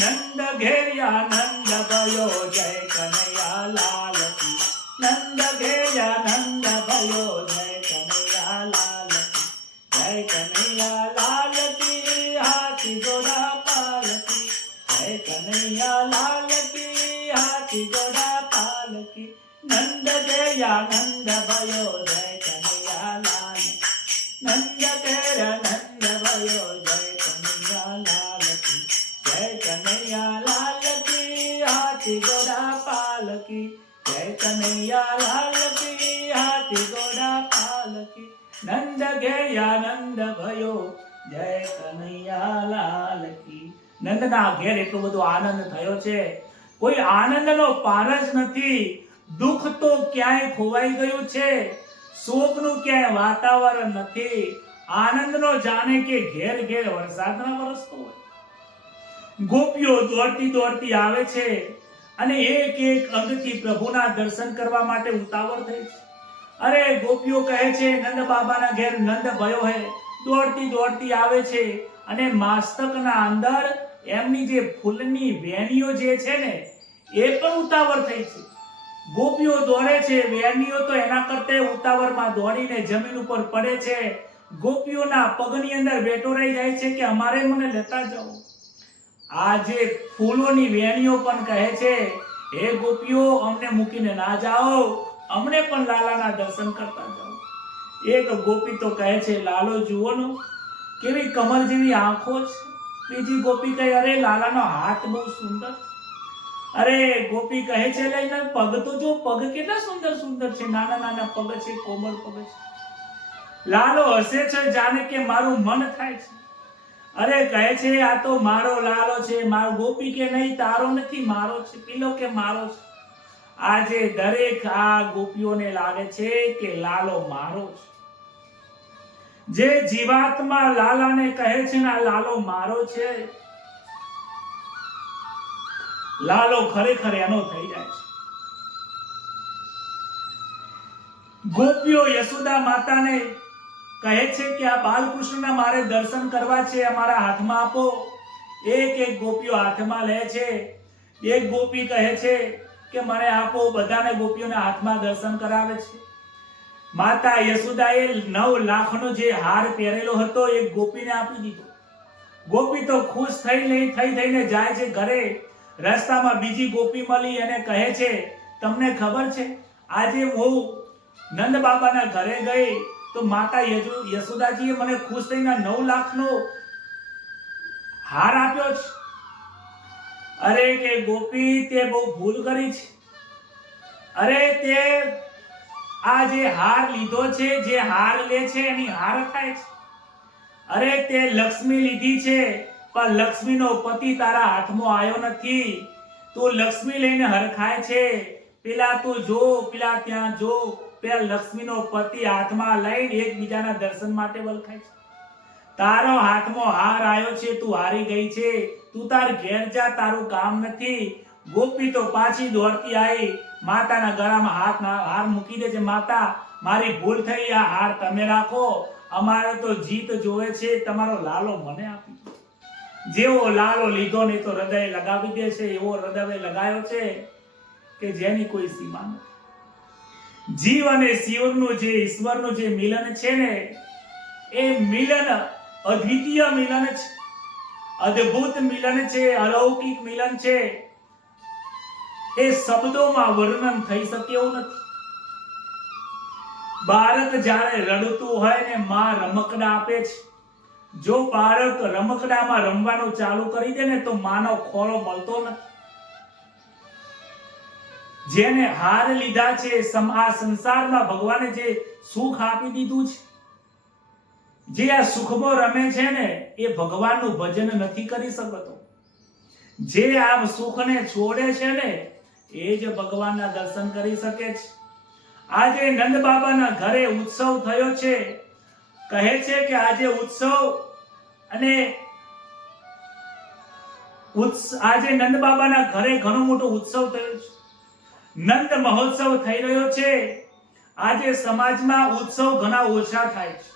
નંદ ઘેર્યા નંદ ભયો જય કનૈયા લાલ કી. નંદ ઘેર્યા નંદ ભયો જય કનૈયા લાલ કી. જય કનૈયા લાલ કી હાથી ઘોડા પાલકી. જય કનૈયા લાલ કી હાથી ઘોડા પાલકી. નંદ ઘેર્યા નંદ ભયો જય કનૈયા લાલ. નંદ ઘેર્યા નંદ ભયો જય કનૈયા લાલ કી. જય કનૈયા લાલ કી હાથી ઘોડા પાલકી. જય કનૈયા લાલ કી હાથી ઘોડા પાલકી. નંદ ઘેર્યા નંદ ભયો જય કનૈયા લાલ કી. નંદના ઘેર એટલો બધો આનંદ થયો છે. કોઈ આનંદનો પાર જ નથી. દુઃખ તો ક્યાંય ખોવાઈ ગયું છે. શોકનું ક્યાંય વાતાવરણ નથી. આનંદનો જાણે કે ઘેર ઘેર વરસાદના વરસતો હોય. ગોપીઓ દોડતી દોડતી આવે છે અને એક એક અંગથી પ્રભુના દર્શન કરવા માટે ઉતાવળ થઈ છે. અરે ગોપીઓ કહે છે નંદ બાબાના ઘેર નંદ ભયો હે. દોડતી દોડતી આવે છે અને માસ્તકના અંદર એમની જે ફૂલની વેણીઓ જે છે ને એ પણ ઉતાવળ થઈ છે. ગોપીઓ દોડે છે. વેણીઓ તો એના કરતા ઉતાવળમાં દોડીને જમીન ઉપર પડે છે. ગોપીઓના પગની અંદર બેઠો રહી જાય છે કે અમારે મને લેતા જાઓ. આ જે ફૂલોની વેણીઓ પણ કહે છે હે ગોપીઓ અમને મૂકીને ના જાઓ. અમને પણ લાલાના દર્શન કરતા જાઓ. એક ગોપી તો કહે છે લાલો જુઓ ને કેવી કમર જેવી આંખો છે. બીજી ગોપી કહે અરે લાલાનો હાથ બહુ સુંદર. અરે ગોપી કહે છે લઈને પગ તો જો પગ કેટલા સુંદર સુંદર છે. નાના નાના પગ છે. કોમળ પગ છે. લાલો હસે છે જાણે કે મારું મન થાય છે. અરે કહે છે આ તો મારો લાલો છે. મારો ગોપી કે નહીં તારો નથી મારો છે. પીલો કે મારો છે. આજે દરેક આ ગોપીઓને લાગે છે કે લાલો મારો છે. જે જીવાત્મા લાલાને કહે છે ને આ લાલો મારો છે. લાલો ખરેખર એનો થઈ જાય છે. ગોપીઓ યશોદા માતાને કહે છે કે આ બાલકૃષ્ણના મારે દર્શન કરવા છે. અમારા હાથમાં આપો. એક એક ગોપીઓ હાથમાં લે છે. એક ગોપી કહે છે કે મને આપો. બધાને ગોપીઓના હાથમાં દર્શન કરાવે છે. માતા યશોદાએ 9 લાખનો જે હાર પહેરેલો હતો એક ગોપીને આપી દીધો. ગોપી તો ખુશ થઈને જાય છે ઘરે. રસ્તામાં બીજી ગોપી મળી અને કહે છે તમને ખબર છે આજે હું નંદ બાબાના ઘરે ગઈ તો માતા યશોદાજીએ મને ખુશ થઈને 9 લાખનો હાર આપ્યો છે. અરે કે ગોપી તે બહુ ભૂલ કરી છે. અરે તે આ જે હાર લીધો છે જે હાર લે છે એની હાર થાય છે. અરે તે લક્ષ્મી લીધી છે પણ લક્ષ્મીનો પતિ તારા હાથમાં આવ્યો નથી. તું લક્ષ્મી લઈને હરખાય છે. પેલા તું જો પેલા ત્યાં જો પેલા લક્ષ્મીનો પતિ હાથમાં લઈને એકબીજાના દર્શન માટે વલખાય છે. તારો હાથમાં હાર આવ્યો છે. તું હારી ગઈ છે. તું તાર ઘેર જા. તારું કામ નથી. ગોપી તો પાછી દોડતી આવી. માતાના ગળામાં હાર મૂકી દે છે. માતા મારી ભૂલ થઈ. આ હાર તમે રાખો. અમારે તો જીત જોવે છે. તમારો લાલો મને આપી. જેવો લાલો લીધો ને તો હૃદય લગાવી દે છે. એવો હૃદય લગાવ્યો છે કે જેની કોઈ સીમા નથી. જીવ અને શિવનું જે ઈશ્વરનું જે મિલન છે ને એ મિલન અદ્વિતીય મિલન છે. અદ્ભુત મિલન છે, અલૌકિક મિલન છે, એ શબ્દોમાં વર્ણન થઈ શકે એવું નથી. બાળક જ્યારે રડતું હોય ને માં રમકડા આપે છે. જો બાળક રમકડામાં રમવાનું ચાલુ કરી દે ને તો માનો ખોળો મળતો નથી. જેને હાર લીધા છે, આ સંસારમાં ભગવાને જે સુખ આપી દીધું છે, જે આ સુખમાં રમે છે ને એ ભગવાનનું ભજન નથી કરી શકતો. જે આ સુખને છોડે છે ને એ જ ભગવાનના દર્શન કરી શકે છે. આજે નંદ બાબાના ઘરે ઉત્સવ થયો છે. કહે છે કે આજે ઉત્સવ અને આજે નંદ બાબાના ઘરે ઘણો મોટો ઉત્સવ થયો છે. નંદ મહોત્સવ થઈ રહ્યો છે. આજે સમાજમાં ઉત્સવ ઘણા ઓછા થાય છે.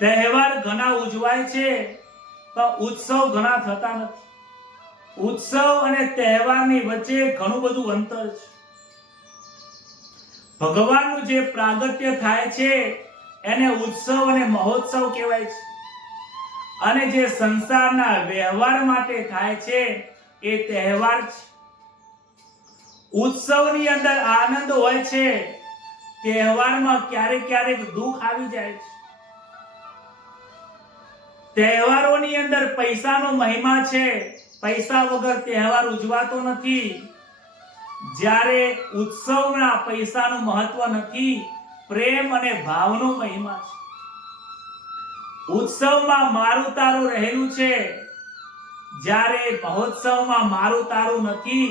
તહેવાર ઘણા ઉજવાય છે પણ ઉત્સવ ઘણા થતા નથી. ઉત્સવ અને તહેવારની વચ્ચે ઘણું બધું અંતર છે. ભગવાનનું જે પ્રાગટ્ય થાય છે એને ઉત્સવ અને મહોત્સવ કહેવાય છે. અને જે સંસારના વ્યવહાર માટે થાય છે એ તહેવાર છે. ઉત્સવની અંદર આનંદ હોય છે, તહેવારમાં ક્યારેક ક્યારેક દુઃખ આવી જાય છે. તહેવારોની અંદર પૈસાનો મહિમા છે. પૈસા વગર તહેવાર ઉજવાતો નથી. જ્યારે ઉત્સવના પૈસાનું મહત્વ નથી, પ્રેમ અને ભાવનો મહિમા છે. ઉત્સવમાં મારું તારું રહેલું છે, જ્યારે મહોત્સવમાં મારું તારું નથી.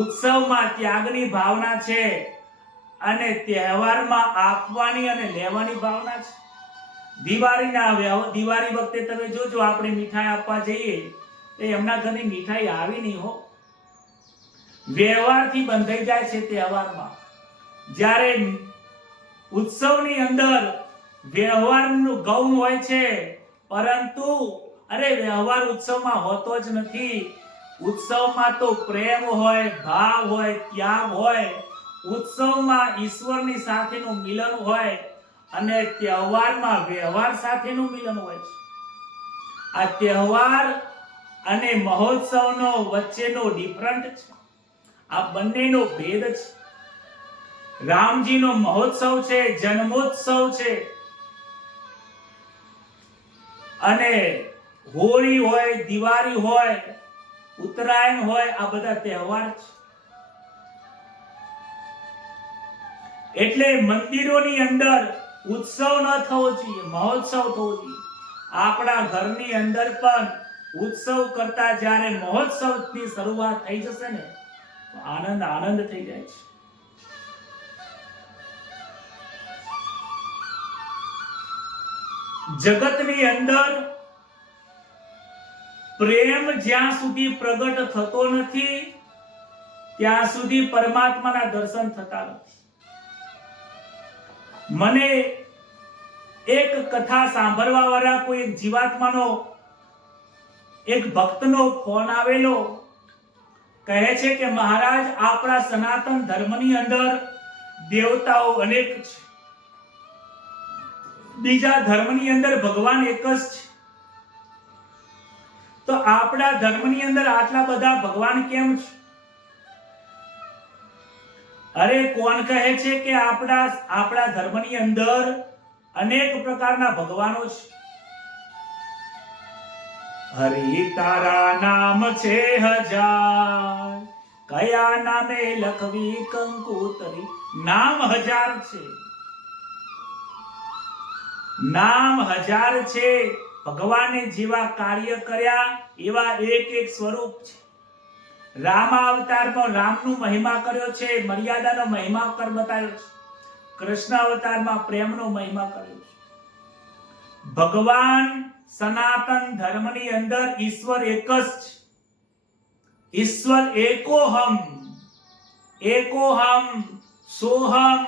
ઉત્સવમાં ત્યાગની ભાવના છે અને તહેવારમાં આપવાની અને લેવાની ભાવના છે. દિવાળી વખતે તમે જોજો, આપણે મીઠાઈ આપવા જઈએ તો એમના ઘરની મીઠાઈ આવી નહીં હો. વ્યવહારથી બંધાઈ જાય છે તહેવારમાં. જ્યારે ઉત્સવની અંદર વ્યવહારનું ગૌણ હોય છે, પરંતુ વ્યવહાર ઉત્સવમાં હોતો જ નથી. ઉત્સવમાં તો પ્રેમ હોય, ભાવ હોય, ત્યાગ હોય. ઉત્સવમાં ઈશ્વરની સાથેનું મિલન હોય અને તહેવારમાં વ્યવહાર સાથેનું મિલન હોય છે. આ તહેવાર અને મહોત્સવનો વચ્ચેનો ડિફરન્ટ છે. આ બંનેનો ભેદ છે. રામજીનો મહોત્સવ છે, જન્મોત્સવ છે, અને હોળી હોય, દિવાળી હોય, ઉત્તરાયણ હોય, આ બધા તહેવાર છે. એટલે મંદિરોની અંદર ઉત્સવ ન થવો જોઈએ, મહોત્સવ થવો જોઈએ. આપણા ઘરની અંદર પણ ઉત્સવ કરતા જ્યારે મહોત્સવની શરૂઆત થઈ જશે ને તો આનંદ થઈ જાય છે. જગતની અંદર પ્રેમ જ્યાં સુધી પ્રગટ થતો નથી ત્યાં સુધી પરમાત્માના દર્શન થતા નથી. મને એક કથા સાંભળવા વાળા કોઈ એક જીવાત્માનો, એક ભક્તનો ફોન આવેલો. કહે છે કે મહારાજ, આપણા સનાતન ધર્મની અંદર દેવતાઓ અનેક છે, બીજા ધર્મની અંદર ભગવાન એક જ છે, તો આપણા ધર્મની અંદર આટલા બધા ભગવાન કેમ છે? કોણ કહે છે કે આપણા ધર્મની અંદર અનેક પ્રકારના ભગવાનો છે. હરિ તારા નામ છે હજાર, કયા નામે લખવી કંકોતરી. નામ હજાર છે, નામ હજાર છે. ભગવાને જેવા કાર્ય કર્યા એવા એક સ્વરૂપ છે. રામ અવતારમાં રામનું મહિમા કર્યો છે, મર્યાદાનો મહિમા બતાવ્યો છે. કૃષ્ણ અવતારમાં પ્રેમનો મહિમા કર્યો છે. ભગવાન સનાતન ધર્મની અંદર ઈશ્વર એક જ છે. ઈશ્વર એકોહમ, એકોહમ સોહમ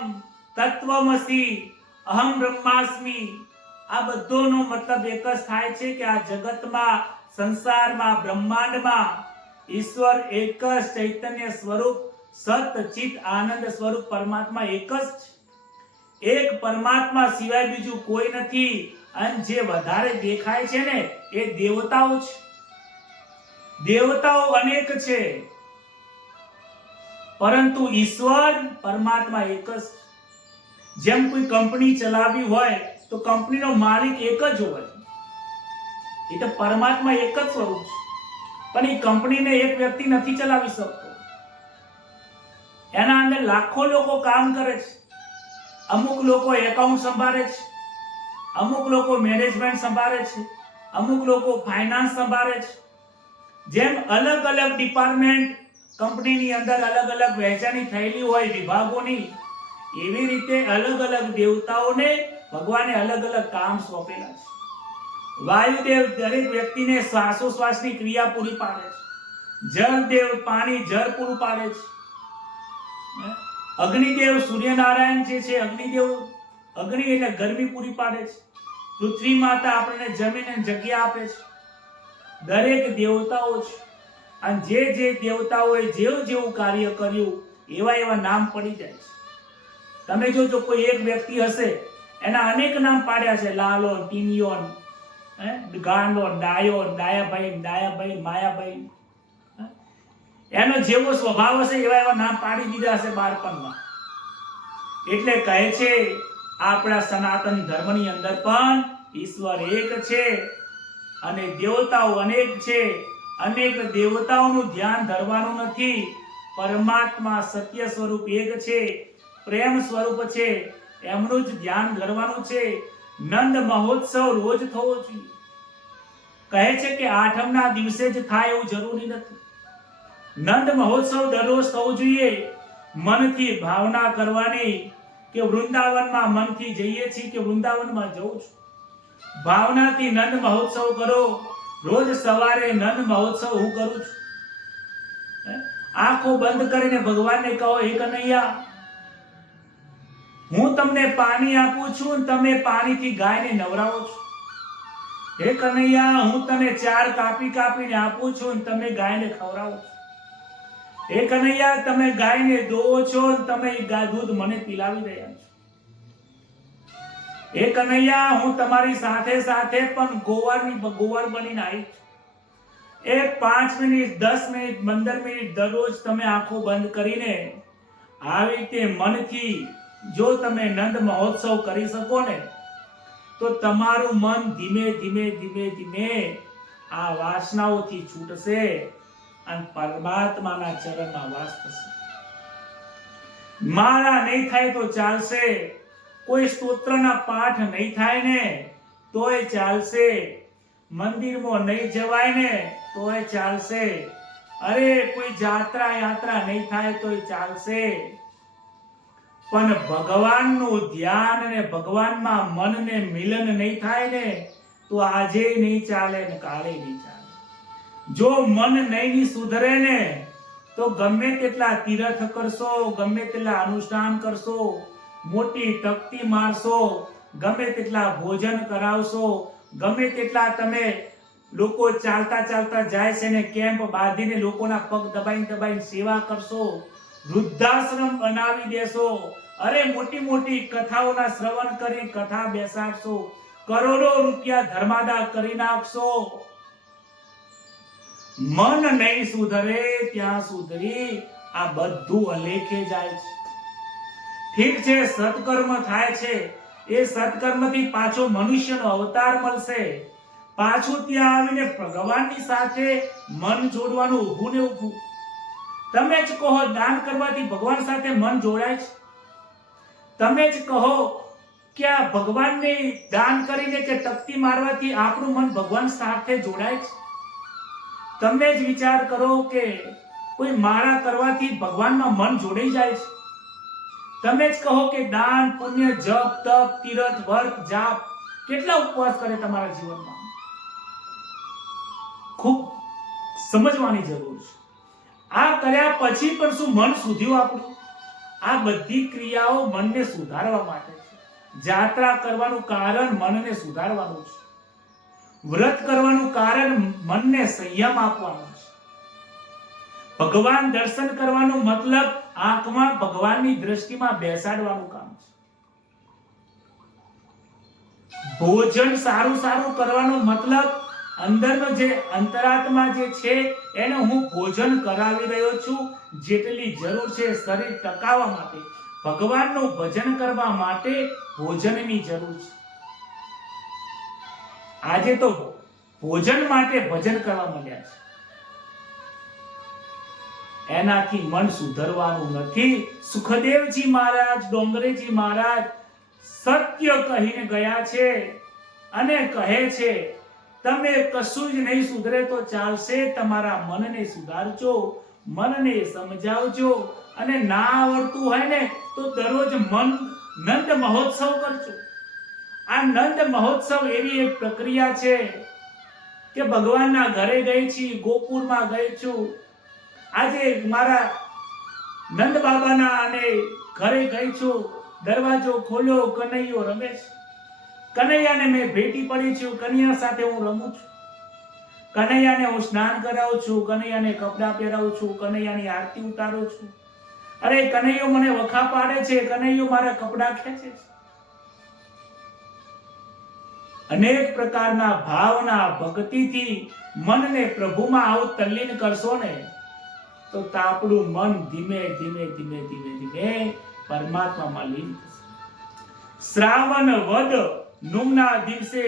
તત્વમસી અહમ બ્રહ્માસ્મિ. આ બધોનો મતલબ એક જ થાય છે કે આ જગતમાં, સંસારમાં, બ્રહ્માંડમાં ઈશ્વર એક જ ચૈતન્ય સ્વરૂપ, સત ચિત આનંદ સ્વરૂપ પરમાત્મા એક જ છે. એક પરમાત્મા સિવાય બીજું કોઈ નથી. અને જે વધારે દેખાય છે ને એ દેવતાઓ છે. દેવતાઓ અનેક છે, પરંતુ ઈશ્વર પરમાત્મા એક જ. જેમ કોઈ કંપની ચલાવી હોય તો કંપનીનો માલિક એક જ હોય, એ તો પરમાત્મા એક જ સ્વરૂપ છે. પણ એ કંપનીને એક વ્યક્તિ નથી ચલાવી શકતો. એના અંદર લાખો લોકો કામ કરે છે. અમુક લોકો એકાઉન્ટ સંભાળે છે, અમુક લોકો મેનેજમેન્ટ સંભાળે છે, અમુક લોકો ફાઇનાન્સ સંભાળે છે. જેમ અલગ અલગ ડિપાર્ટમેન્ટ કંપનીની અંદર અલગ અલગ વહેંચણી થયેલી હોય વિભાગોની, એવી રીતે અલગ અલગ દેવતાઓને ભગવાને અલગ અલગ કામ સોંપેલા છે. વાયુદેવ દરેક વ્યક્તિને શ્વાસોશ્વાસની ક્રિયા પૂરી પાડે છે. જળદેવ પાણી જળ પૂરું પાડે છે. અગ્નિદેવ સૂર્યનારાયણ જે છે, અગ્નિદેવ અગ્નિ એટલે ગરમી પૂરી પાડે છે. પૃથ્વી માતા આપણને જમીન અને જગ્યા આપે છે. દરેક દેવતાઓ છે, અને જે જે દેવતાઓએ જેવું જેવું કાર્ય કર્યું એવા એવા નામ પડી જાય છે. તમે જોજો કોઈ એક વ્યક્તિ હશે, એના અનેક નામ પાડ્યા છે. લાલો, ટીનિયોન, ગાંડો, ડાયો, ડાયાભાઈ, ડાયાભાઈ, માયાભાઈ. એનો જેવો સ્વભાવ હશે એવા એવા નામ પાડી દીધા હશે બાળપણમાં. એટલે કહે છે આપણા સનાતન ધર્મની અંદર પણ ઈશ્વર એક છે અને દેવતાઓ અનેક છે. અનેક દેવતાઓનું ધ્યાન ધરવાનું નથી. પરમાત્મા સત્ય સ્વરૂપ એક છે, પ્રેમ સ્વરૂપ છે, એમનું જ ધ્યાન ધરવાનું છે. નંદ મહોત્સવ રોજ થવો જોઈએ. કહે છે કે આઠમના દિવસે જ થાય એવું જરૂરી નથી. નંદ મહોત્સવ દરરોજ થવો જોઈએ. મનથી ભાવના કરવાની કે વૃંદાવનમાં મનથી જઈએ છીએ કે વૃંદાવનમાં જઉં છું. ભાવનાથી નંદ મહોત્સવ કરો. રોજ સવારે નંદ મહોત્સવ હું કરું છું. આંખો બંધ કરીને ભગવાનને કહો, હે કનૈયા, હું તમને પાણી આપું છું, તમે પાણીથી ગાયને નવરાવો છો. હે કનૈયા, હું તને ચાર કાપી કાપીને આપું છું, તમે ગાયને ખવડાવો છો. હે કનૈયા, તમે ગાયને દોવો છો, તમે દૂધ મને પીલાવી રહ્યા છો. હે કનૈયા, હું તમારી સાથે સાથે પણ ગોવાર બનીને આવી છું. એક 5 મિનિટ, 10 મિનિટ, 15 મિનિટ દરરોજ તમે આંખો બંધ કરીને આવી રીતે મનથી જો તમે નંદ મહોત્સવ કરી શકો ને, તો તમારું મન ધીમે ધીમે ધીમે ધીમે આ વાસનાઓથી છૂટશે અને પરમાત્માના ચરણમાં વાસ થશે. માળા નહીં થાય તો ચાલશે, કોઈ સ્તોત્રના પાઠ નહીં થાય ને તોય ચાલશે, મંદિરમાં નહીં જવાય ને તોય ચાલશે, અરે કોઈ યાત્રા નહીં થાય તોય ચાલશે, પણ ભગવાનનું ધ્યાન અને ભગવાનમાં મનને મિલન નહીં થાય ને તો આજે નહીં ચાલે ને કાલે નહીં ચાલે. જો મન નહીં સુધરે ને તો ગમે તેટલા તીર્થ કરશો, ગમે તેટલા અનુષ્ઠાન કરશો, મોટી તકતી મારશો, ગમે તેટલા ભોજન કરાવશો, ગમે તેટલા તમે લોકો ચાલતા ચાલતા જાય છે ને કેમ્પ બાંધીને લોકોના પગ દબાઈને દબાઈને સેવા કરશો, વૃદ્ધાશ્રમ બનાવી દેશો, અરે મોટી મોટી કથાઓના શ્રવણ કરી કથા બેસાડશો, કરોડો રૂપિયા ધર્માદા કરી નાખશો, મન નહીં સુધરે ત્યાં સુધી આ બધું અલેખે જાય છે. ઠીક છે, સત્કર્મ થાય છે, એ સત્કર્મથી પાછો મનુષ્યનો અવતાર મળશે, પાછું ત્યાં આવીને ભગવાનની સાથે મન જોડવાનું ઊભું ને ઊભું. તમે જ કહો દાન કરવાથી ભગવાન સાથે મન જોડાય છે. તમે જ કહો કે આ ભગવાનને દાન કરીને કે તકતી મારવાથી આપણું મન ભગવાન સાથે જોડાય છે. તમે જ વિચાર કરો કે કોઈ માળા કરવાથી ભગવાનમાં મન જોડાઈ જાય છે. તમે જ કહો કે દાન પુણ્ય જપ તપ તીરથ વર્ત જાપ કેટલા ઉપવાસ કરે તમારા જીવનમાં. ખૂબ સમજવાની જરૂર છે. આ કર્યા પછી પણ શું મન સુધ્યું આપણું? આ બધી ક્રિયાઓ મનને સુધારવા માટે છે. જાત્રા કરવાનું કારણ મનને સુધારવાનું છે. વ્રત કરવાનું કારણ મનને સંયમ આપવાનું છે. ભગવાન દર્શન કરવાનું મતલબ આંખમાં ભગવાનની દ્રષ્ટિમાં બેસાડવાનું કામ છે. ભોજન સારું સારું કરવાનો મતલબ અંદરનો જે અંતરાત્મા જે છે એને હું ભોજન કરાવી રહ્યો છું, જેટલી જરૂર છે શરીર ટકાવવા માટે, ભગવાનનું ભજન કરવા માટે ભોજનની જરૂર છે. આજે તો ભોજન માટે ભજન કરવા મળ્યા છે. એનાથી મન સુધરવાનું નથી. સુખદેવજી મહારાજ, ડોંગરેજી મહારાજ સત્ય કહીને ગયા છે અને કહે છે તમે કશું જ નહીં સુધરે તો ચાલશે, તમારા મનને સુધારજો, મનને સમજાવજો, અને ના આવડતું હોય ને તો દરરોજ નંદ મહોત્સવ કરજો. આ નંદ મહોત્સવ એવી એક પ્રક્રિયા છે કે ભગવાનના ઘરે ગઈ છી, ગોકુળમાં ગઈ છું. આજે મારા નંદ બાબાના અને ઘરે ગઈ છું, દરવાજો ખોલ્યો, કનૈયો રમે છે. કનૈયાને મેં ભેટી પડી છું, કનૈયા સાથે હું રમું છું. કનૈયાને હું સ્નાન કરાવું છું, કનૈયાને કપડાં પહેરાવું છું, કનૈયાની આરતી ઉતારું છું. અરે કનૈયો મને વખા પાડે છે, કનૈયો મારા કપડાં ખેંચે છે. અનેક પ્રકારના ભાવના ભક્તિથી મનને પ્રભુમાં આવું તલ્લીન કરશો ને તો આપણું મન ધીમે ધીમે ધીમે ધીમે ધીમે પરમાત્મામાં લીન થશે. શ્રાવણ વદ નુમના દિવસે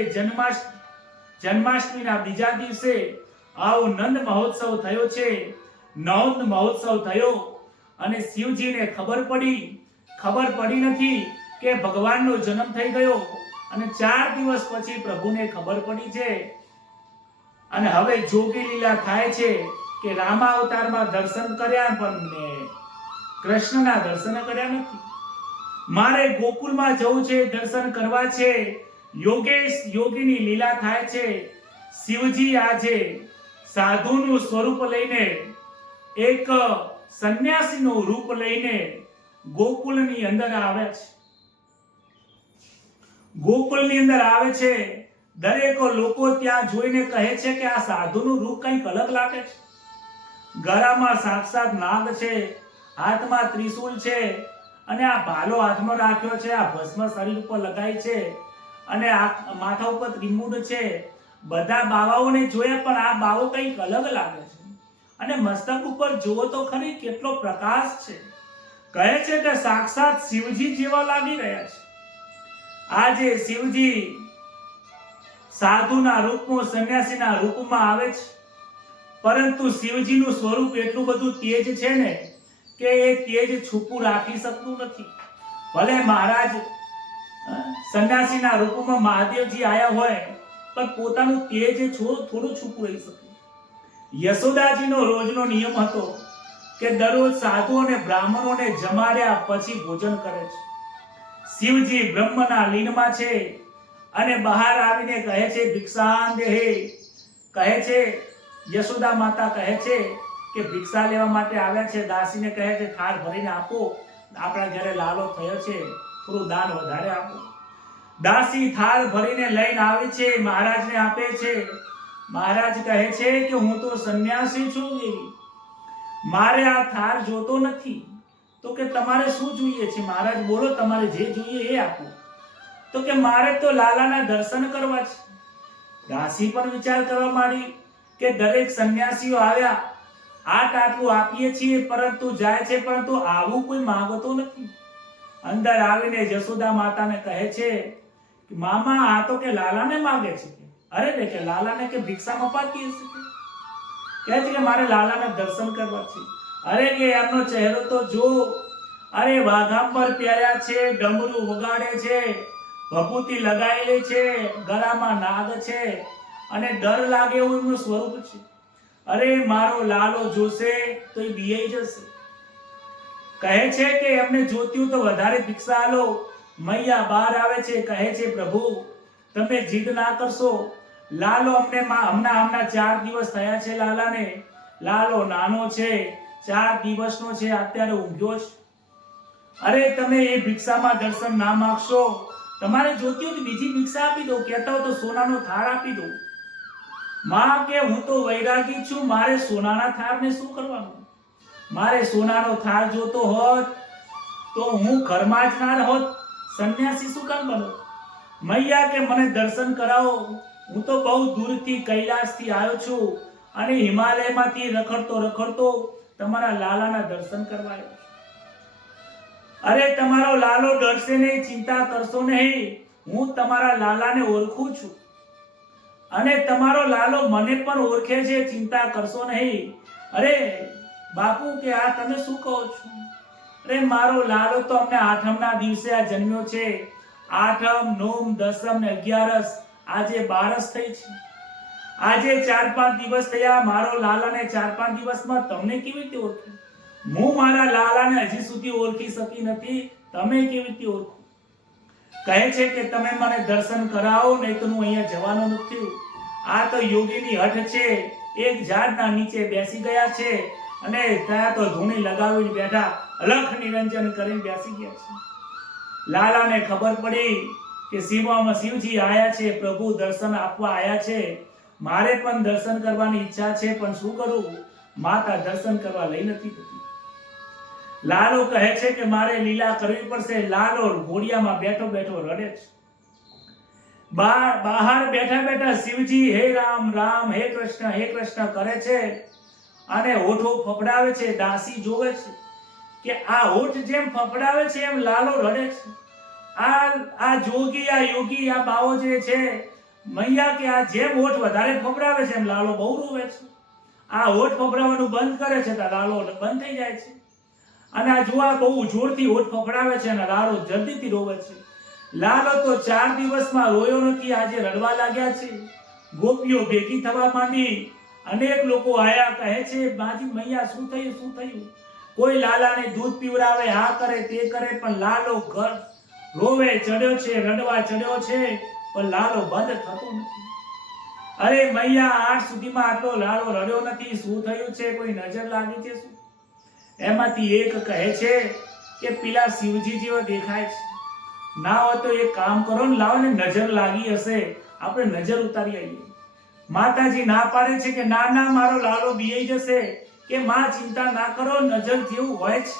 જન્માષ્ટમીના બીજા દિવસે આવો નંદ મહોત્સવ થયો છે. નંદ મહોત્સવ થયો અને શિવજીને ખબર પડી નથી કે ભગવાનનો જન્મ થઈ ગયો, અને 4 દિવસ પછી પ્રભુને ખબર પડી છે. અને હવે જોગી લીલા થાય છે કે રામાવતારમાં દર્શન કર્યા પણ મેં કૃષ્ણના દર્શન કર્યા નથી. મારે ગોકુળમાં જવું છે, દર્શન કરવા છે. યોગીની લીલા થાય છે. શિવજી આજે સાધુનું સ્વરૂપ લઈને, એક સંન્યાસીનું રૂપ લઈને ગોકુળની અંદર આવે છે. ગોકુળની અંદર આવે છે. દરેક લોકો ત્યાં જોઈને કહે છે કે આ સાધુનું રૂપ કંઈક અલગ લાગે છે. ગળામાં સાક્ષાત નાગ છે, હાથમાં ત્રિશૂલ છે, અને આ ભાલો હાથમાં રાખ્યો છે, આ ભસ્મ શરીર ઉપર લગાય છે, અને આ માથા ઉપર ત્રિમુંડ છે. બધા બાવાઓને જોયા પણ આ બાવો કંઈક અલગ લાગે છે. અને મસ્તક ઉપર જુઓ તો ખરી કેટલો પ્રકાશ છે. કહે છે કે સાક્ષાત શિવજી જેવા લાગી રહ્યા છે. આજે શિવજી સાધુના રૂપમાં, સંન્યાસીના રૂપમાં આવે છે, પરંતુ શિવજીનું સ્વરૂપ એટલું બધું તેજ છે ને કે એ તેજ છુપું રાખી શકતું નથી. ભલે મહારાજ સંન્યાસીના રૂપમાં મહાદેવજી આયા હોય પણ પોતાનું તેજ થોડું છુપું રહી શકે. યશોદાજીનો રોજનો નિયમ હતો કે દરરોજ સાધુ અને બ્રાહ્મણોને જમાડ્યા પછી ભોજન કરે છે. શિવજી બ્રહ્મના લીનમાં છે અને બહાર આવીને કહે છે ભિક્ષાન દેહે. કહે છે યશોદા માતા કહે છે કે ભિક્ષા લેવા માટે આવ્યા છે. દાસીને કહે છે થાળ ભરીને આપો, આપણા ઘરે લાલો થયો છે, થોડું દાન વધારે આપો. દાસી થાળ ભરીને લઈને આવે છે, મહારાજને આપે છે. મહારાજ કહે છે કે હું તો સંન્યાસી છું, મારે આ થાળ જોતો નથી. તો કે તમારે શું જોઈએ છે? મહારાજ બોલો, તમારે જે જોઈએ એ આપો. તો કે મારે તો લાલાના દર્શન કરવા છે. દાસી પણ વિચાર કરવા માંડી કે દરેક સંન્યાસીઓ આવ્યા, આટલું આપીએ છીએ પરંતુ જાય છે, પરંતુ આવું કોઈ માંગતો નથી. અંદર આવીને યશોદા માતાને કહે છે કે મામા આ તો કે લાલાને માંગે છે. અરે રે કે લાલાને કે ભિક્ષામાં અપાતી હશે. કહે છે કે મારે લાલાના દર્શન કરવા છે. અરે કે એમનો ચહેરો તો જો, અરે વાઘાંબર પહેર્યા છે, ડમરું વગાડે છે, ભભૂતિ લગાવેલી છે, ગળામાં નાગ છે, અને ડર લાગે એવું એમનું સ્વરૂપ છે. અરે મારો લાલો જોશે તો એ બિયાઈ જશે. કહે છે કે એમને જોત્યું તો વધારે ભિક્ષા આલો. મૈયા બહાર આવે છે, કહે છે પ્રભુ તમે જીદ ના કરશો. લાલો હમણાં 4 દિવસ થયા છે લાલાને. લાલો નાનો છે, 4 દિવસનો છે, અત્યારે ઊંઘ્યો છે. અરે તમે એ ભિક્ષામાં દર્શન ના માંગશો, તમારે જોતી હોય તો બીજી ભિક્ષા આપી દો, કહેતા હોય તો સોનાનો થાળ આપી દો. માં કે હું તો વૈરાગી છું, મારે સોનાના થાળને શું કરવાનું? મારે સોનાનો થાળ જોતો હોત તો હું ઘરમાં જ ના રહોત, સંન્યાસી શું કામ બનો? મૈયા કે મને દર્શન કરાવો. હું તો બહુ દૂરથી કૈલાસથી આવ્યો છું અને હિમાલયમાંથી રખડતો રખડતો તમારા લાલાના દર્શન કરવા આવ્યો છું. અરે તમારો લાલો ડરશે નહીં, ચિંતા કરશો નહીં. હું તમારા લાલાને ઓળખું છું અને તમારો લાલો મને પણ ઓળખે છે, ચિંતા કરશો નહીં. અરે બાપુ કે આ તમે શું કહો છો? અરે મારો લાલો તો અમને આઠમના દિવસે આ જન્મ્યો છે. આઠમ, નોમ, દસમ ને 11 આજે 12 થઈ છે. આજે 4-5 દિવસ થયા. મારો લાલાને 4-5 દિવસમાં તમને કેવી રીતે ઓળખી? હું મારા લાલાને હજી સુધી ઓળખી શકી નથી, તમે કેવી રીતે ઓળખો? કહે છે કે તમે મને દર્શન કરાવો, નહીં તો હું અહીંયા જવાનો નથી. આ તો યોગીની હઠ છે. એક ઝાડના નીચે બેસી ગયા છે અને ત્યાં તો ધૂણી લગાવીને બેઠા, અલખ નિરંજન કરીને બેસી ગયા છે. લાલાને ખબર પડી કે શિવમાં શિવજી આયા છે, પ્રભુ દર્શન આપવા આયા છે. મારે પણ દર્શન કરવાની ઈચ્છા છે, પણ શું કરું? માતા દર્શન કરવા લઈ નથી જતી. લાલો કહે છે કે મારે લીલા કરવી પડશે. લાલો ઘોડિયામાં બેઠો બેઠો રડે છે. બહાર બેઠા બેઠા શિવજી હે રામ રામ, હે કૃષ્ણ કરે છે અને હોઠો ફફડાવે છે. દાસી જોવે છે કે આ હોઠ જેમ ફફડાવે છે એમ લાલો રડે છે. આ જોગી, આ યોગી, આ બાવો જે છે મૈયા કે આ જેમ હોઠ વધારે ફફડાવે છે એમ લાલો બહુ રોવે છે. આ હોઠ ફફડાવાનું બંધ કરે છે તો લાલો બંધ થઈ જાય છે. અને આ જોવા બહુ જોરથી હોઠ ફફડાવે છે અને લાલો જલ્દીથી રોવે છે. લાલો તો 4 દિવસમાં રોયો નથી, આજે રડવા લાગ્યા છે. ગોપીઓ ભેગી થવા માંડી. અનેક લોકો આયા, કહે છે બાજી મૈયા શું થયું, શું થયું? કોઈ લાલાને દૂધ પીવડાવે, આ કરે તે કરે, પણ લાલો ઘર રોવે ચડ્યો છે, રડવા ચડ્યો છે, પણ લાલો બંધ થતો નથી. અરે મૈયા આજ સુધીમાં આટલો લાલો રડ્યો નથી, શું થયું છે? કોઈ નજર લાગી છે શું? એમાંથી એક કહે છે કે પેલા શિવજી જેવા દેખાય છે. ના હોય તો એક કામ કરો ને, લાવો ને, નજર લાગી હશે, આપણે નજર ઉતારી આવીએ. માતાજી ના પાડે છે કે ના ના, મારો લાલો બીઈ જશે. કે માં ચિંતા ના કરો, નજર જેવું હોય છે.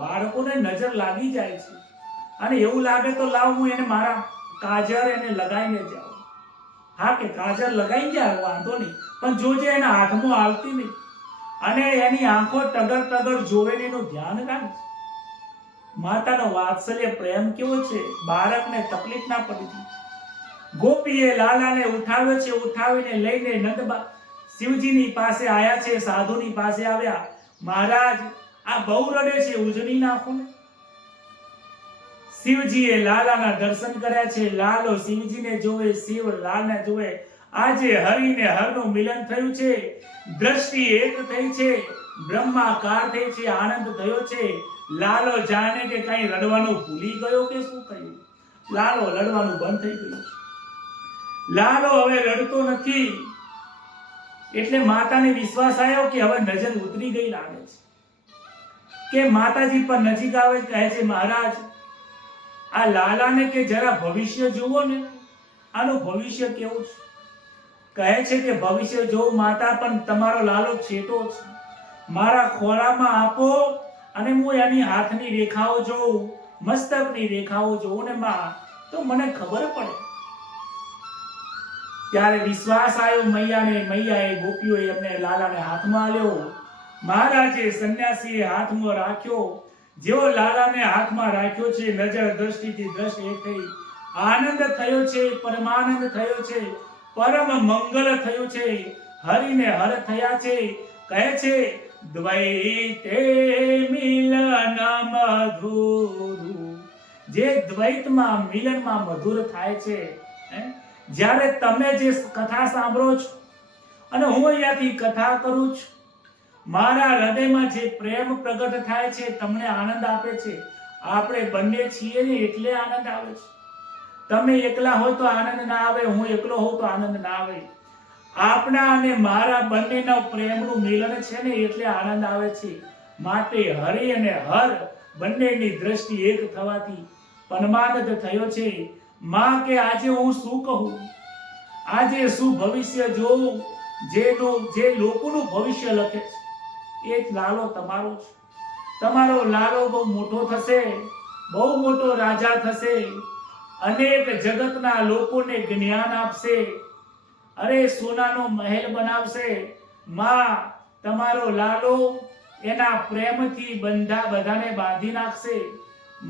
બાળકોને નજર લાગી જાય છે અને એવું લાગે તો લાવ હું એને મારા કાજર એને લગાવીને જાઉં. હા કે કાજર લગાવી જાય વાંધો નહીં, પણ જોજે એના હાથમાં આવતી નહીં અને એની આંખો ટગર ટગર જોવે ને એનું ધ્યાન રાખજે. માતાનો વાત્સલ્ય પ્રેમ કેવો છે, બાળકને તકલીફ ના પડી. ગોપીએ લાલાને ઉઠાવ્યો છે. ઉઠાવીને લઈને નંદબા શિવજીની પાસે આયા છે. સાધુની પાસે આવ્યા. મહારાજ આ બહુ રડે છે, ઉજળી નાખો ને. શિવજીએ લાલાના દર્શન કર્યા છે. લાલો શિવજીને જોવે, શિવ લાલને જોવે. આજે હરિ ને હરનું મિલન થયું છે. દ્રષ્ટિ એક થઈ છે, બ્રહ્માકાર થઈ છે, આનંદ થયો છે. લાલો જાણે કે કઈ રડવાનું ભૂલી ગયો કે શું થયું? લાલો રડવાનું બંધ થઈ ગયું. લાલો હવે રડતો નથી. એટલે માતાને વિશ્વાસ આવ્યો કે હવે નજર ઉતરી ગઈ લાગે છે. કે માતાજી પર નજીક આવે, કહે છે મહારાજ આ લાલાને કે જરા ભવિષ્ય જુઓ ને, આનું ભવિષ્ય કેવું છે? કહે છે કે ભવિષ્ય જોઉં માતા, પણ તમારો લાલો છેટો છે. મારા ખોળામાં આપો અને હું એની હાથની રેખાઓ જોઉં, મસ્તકની રેખાઓ જોઉં ને માં, તો મને ખબર પડે. ત્યારે વિશ્વાસ આવ્યો મૈયાને. મૈયાએ ગોપીઓએ એમને લાલાને હાથમાં આલ્યો. મહારાજે સંન્યાસીએ હાથમાં રાખ્યો. જેવો લાલાને હાથમાં રાખ્યો છે, નજર દ્રષ્ટિથી દ્રષ્ટિ એક થઈ. આનંદ થયો છે, પરમાનંદ થયો છે, પરમ મંગલ થયું છે, હરિને હર થયા છે. કહે છે દ્વૈતે મિલન મધુર. જે દ્વૈતમાં મિલનમાં મધુર થાય છે. જ્યારે તમે જે કથા સાંભળો છો અને હું અહીંયાથી કથા કરું છું, મારા હૃદયમાં જે પ્રેમ પ્રગટ થાય છે, તમને આનંદ આપે છે. આપણે બંને છીએ ને એટલે આનંદ આવે છે. તમે એકલા હો તો આનંદ ના આવે, હું એકલો હોઉં તો આનંદ ના આવે. આપણા અને મારા બંનેના પ્રેમનું મિલન છે ને એટલે આનંદ આવે છે. માટે હરિ અને હર બંનેની દ્રષ્ટિ એક થવાથી પરમાનંદ થયો છે. માં કે આજે હું શું કહું, આજે શું ભવિષ્ય જોઉં? જે લોકોનું ભવિષ્ય લખે છે એ જ લાલો તમારો છે. તમારો લાલો બહુ મોટો થશે, બહુ મોટો રાજા થશે, અનેક જગતના લોકોને જ્ઞાન આપશે. અરે સોનાનો મહેલ બનાવશે, માં તમારો લાલો એના પ્રેમથી બધાને બાંધી નાખશે,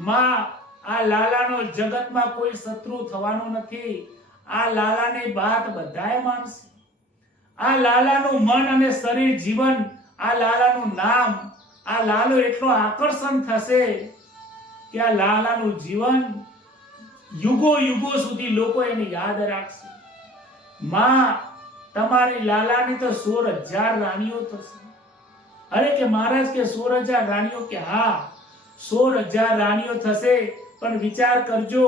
માં આ લાલાનો જગતમાં કોઈ શત્રુ થવાનો નથી, આ લાલાની વાત બધાએ માનશે, આ લાલાનું મન અને શરીર જીવન, આ લાલાનું નામ, આ લાલો એટલો આકર્ષણ થશે કે આ લાલાનું જીવન યુગો યુગો સુધી લોકો એને યાદ રાખશે. માં તમારી લાલાની તો 16,000 રાણીઓ થશે. અરે કે મહારાજ કે 16,000 રાણીઓ, કે હા 16,000 રાણીઓ થશે, પણ વિચાર કરજો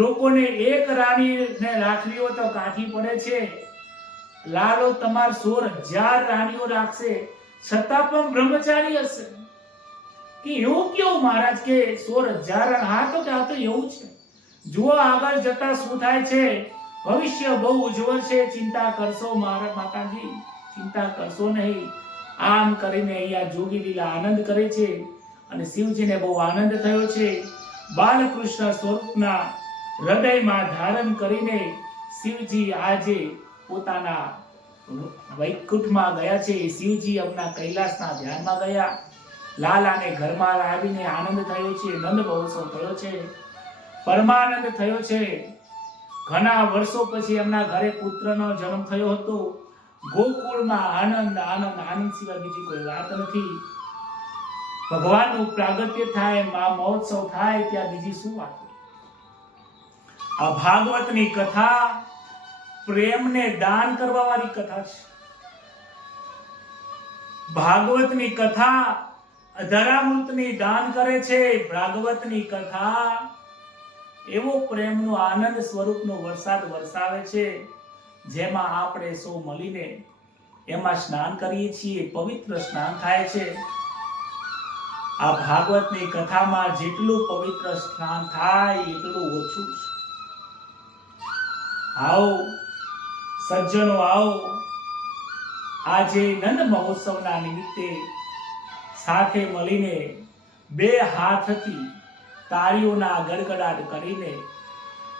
લોકોને એક રાણીને રાખવી હોય તો કાઠી પડે છે, લાલો તમાર 16,000 રાણીઓ રાખશે, છતાં પણ બ્રહ્મચારી હશે. કે એવું કેવું મહારાજ કે 16,000? હા તો કે આ તો એવું છે. જુઓ આગળ જતા શું થાય છે, ભવિષ્ય બહુ ઉજ્જવળ છે, ચિંતા કરશો માતાજી, ચિંતા કરશો નહીં. આમ કરીને અહીંયા જોગી લીલા આનંદ કરે છે અને શિવજીને બહુ આનંદ થયો છે. બાલકૃષ્ણ સ્વરૂપના હૃદયમાં ધારણ કરીને શિવજી આજે પોતાના વૈકુંઠમાં ગયા છે. શિવજી આપણા કૈલાસના ધ્યાનમાં ગયા, લાલાને ઘરમાં આવીને આનંદ થયો છે, નંદ મહોત્સવ થયો છે, પરમાનંદ થયો છે. ઘણા વર્ષો પછી એમના ઘરે પુત્રનો જન્મ થયો હતો. ગોકુળમાં આનંદ આનંદ આનંદ સિવાય બીજી કોઈ વાત નથી. ભગવાનનું પ્રાગટ્ય થાય, મા મહોત્સવ થાય, ત્યાં બીજી શું વાત? આ ભાગવતની કથા પ્રેમને દાન કરવા વાળી કથા છે. ભાગવતની કથા અધરામૃતની દાન કરે છે. ભાગવતની કથા એવો પ્રેમનો આનંદ સ્વરૂપનો વરસાદ વરસાવે છે, જેમાં આપણે સૌ મળીને એમાં સ્નાન કરીએ છીએ, પવિત્ર સ્નાન થાય છે. આ ભાગવતની કથામાં જેટલું પવિત્ર સ્નાન થાય એટલું ઓછું છે. આવો સજ્જનો, આવો આજે નંદ મહોત્સવના નિમિત્તે સાથે મળીને બે હાથથી તાળીઓના ગડગડાટ કરીને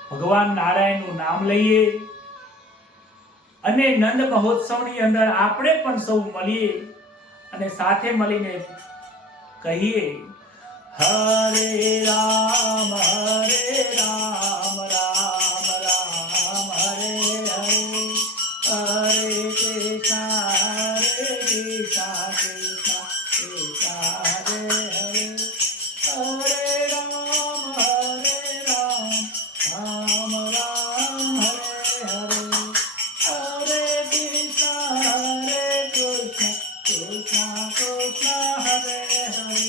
ભગવાન નારાયણનું નામ લઈએ અને નંદ મહોત્સવની અંદર આપણે પણ સૌ મળીએ અને સાથે મળીને કહીએ, હરે રામ રામ રામ હરે હરે, હરે કૃષ્ણ કૃષ્ણ કૃષ્ણ હરે હરે, હરે રામ રામ રામ હરે હરે, હરે કૃષ્ણ કૃષ્ણ કૃષ્ણ હરે હરે,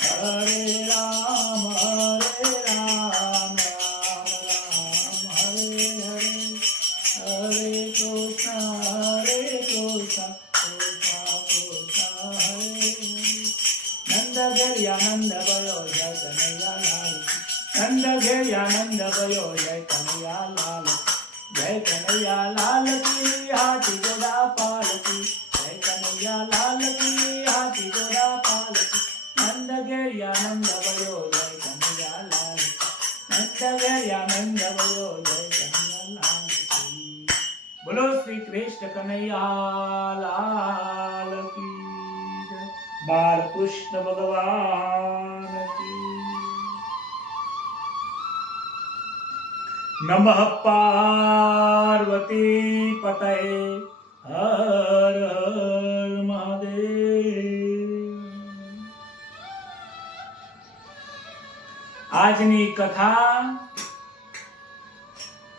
હરે રામ રામ રામ હરે હરે, હરે કૃષ્ણ કૃષ્ણ કૃષ્ણ હરે હરે. નંદ ઘેર્યા નંદ ભયો જય કનૈયા લાલ, નંદ ઘેર્યા નંદ ભયો જય કનૈયા લાલ, જય કનૈયા લાલ કી હાથી ઘોડા પાલકી, જય કનૈયા લાલ કી હાથી ઘોડા પાલકી. નંદ ઘેર્યા નંદ ભયો જય કનૈયા લાલ, નંદ ઘેર્યા નંદ ભયો જય કનૈયા લાલ કી. બોલો શ્રી કૃષ્ણ કનૈયા લાલ કી, બાલકૃષ્ણ ભગવાન કી. નમઃ પાર્વતી પતये, હર હર મહાદેવ. આજની કથા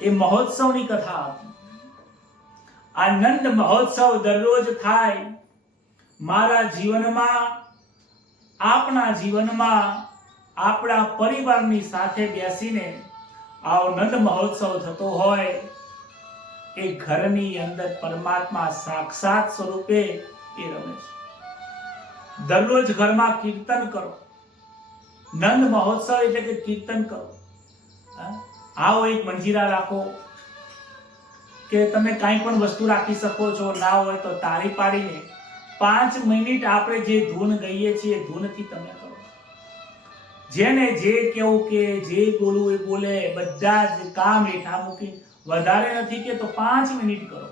એ મહોત્સવની કથા હતી. આનંદ મહોત્સવ દરરોજ થાય. મારા જીવનમાં, આપણા જીવનમાં, આપણા પરિવારની સાથે બેસીને આવો નંદ મહોત્સવ થતો હોય, એ ઘરની અંદર પરમાત્મા સાક્ષાત સ્વરૂપે એ રમે છે. દરરોજ ઘરમાં કીર્તન કરો. નંદ મહોત્સવ એટલે કે કીર્તન કરો. આવો એક મંજીરા રાખો કે તમે કાંઈ પણ વસ્તુ રાખી શકો છો, ના હોય તો તાળી પાડીને 5 મિનિટ આપણે જે ધૂન ગઈએ છીએ ધૂનથી તમે કરો. જેને જે કેવું કે જે બોલવું એ બોલે, બધા જ કામ હેઠા મૂકી વધારે નથી કે તો 5 મિનિટ કરો.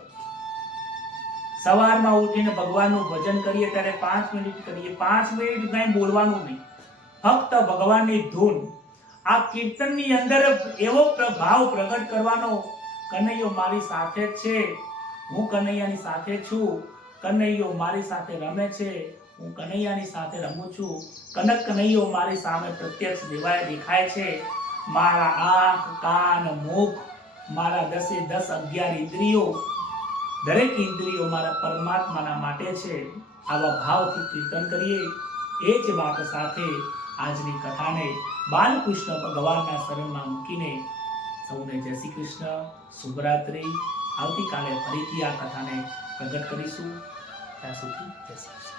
સવારમાં ઉઠીને ભગવાનનું ભજન કરીએ ત્યારે 5 મિનિટ કરીએ. 5 મિનિટ કંઈ બોલવાનું નહીં, ફક્ત ભગવાનની ધૂન. આ કીર્તનની અંદર એવો ભાવ પ્રગટ કરવાનો, કનૈયો મારી સાથે જ છે, હું કનૈયાની સાથે છું, કનૈયો મારી સાથે રમે છે, હું કનૈયાની સાથે રમું છું, કનૈયો મારી સામે પ્રત્યક્ષ દેખાય છે, મારા આંખ કાન મુખ મારા 10 11 ઇન્દ્રિયો, દરેક ઇન્દ્રિયો મારા પરમાત્માના માટે છે. આવા ભાવથી કીર્તન કરીએ. એ જ વાત સાથે આજની કથાને બાલકૃષ્ણ ભગવાનના શરણમાં મૂકીને સૌને જય શ્રી કૃષ્ણ, શુભરાત્રી. આવતીકાલે ફરીથી આ કથાને પ્રગટ કરીશું. ત્યાં સુધી જય શ્રી કૃષ્ણ.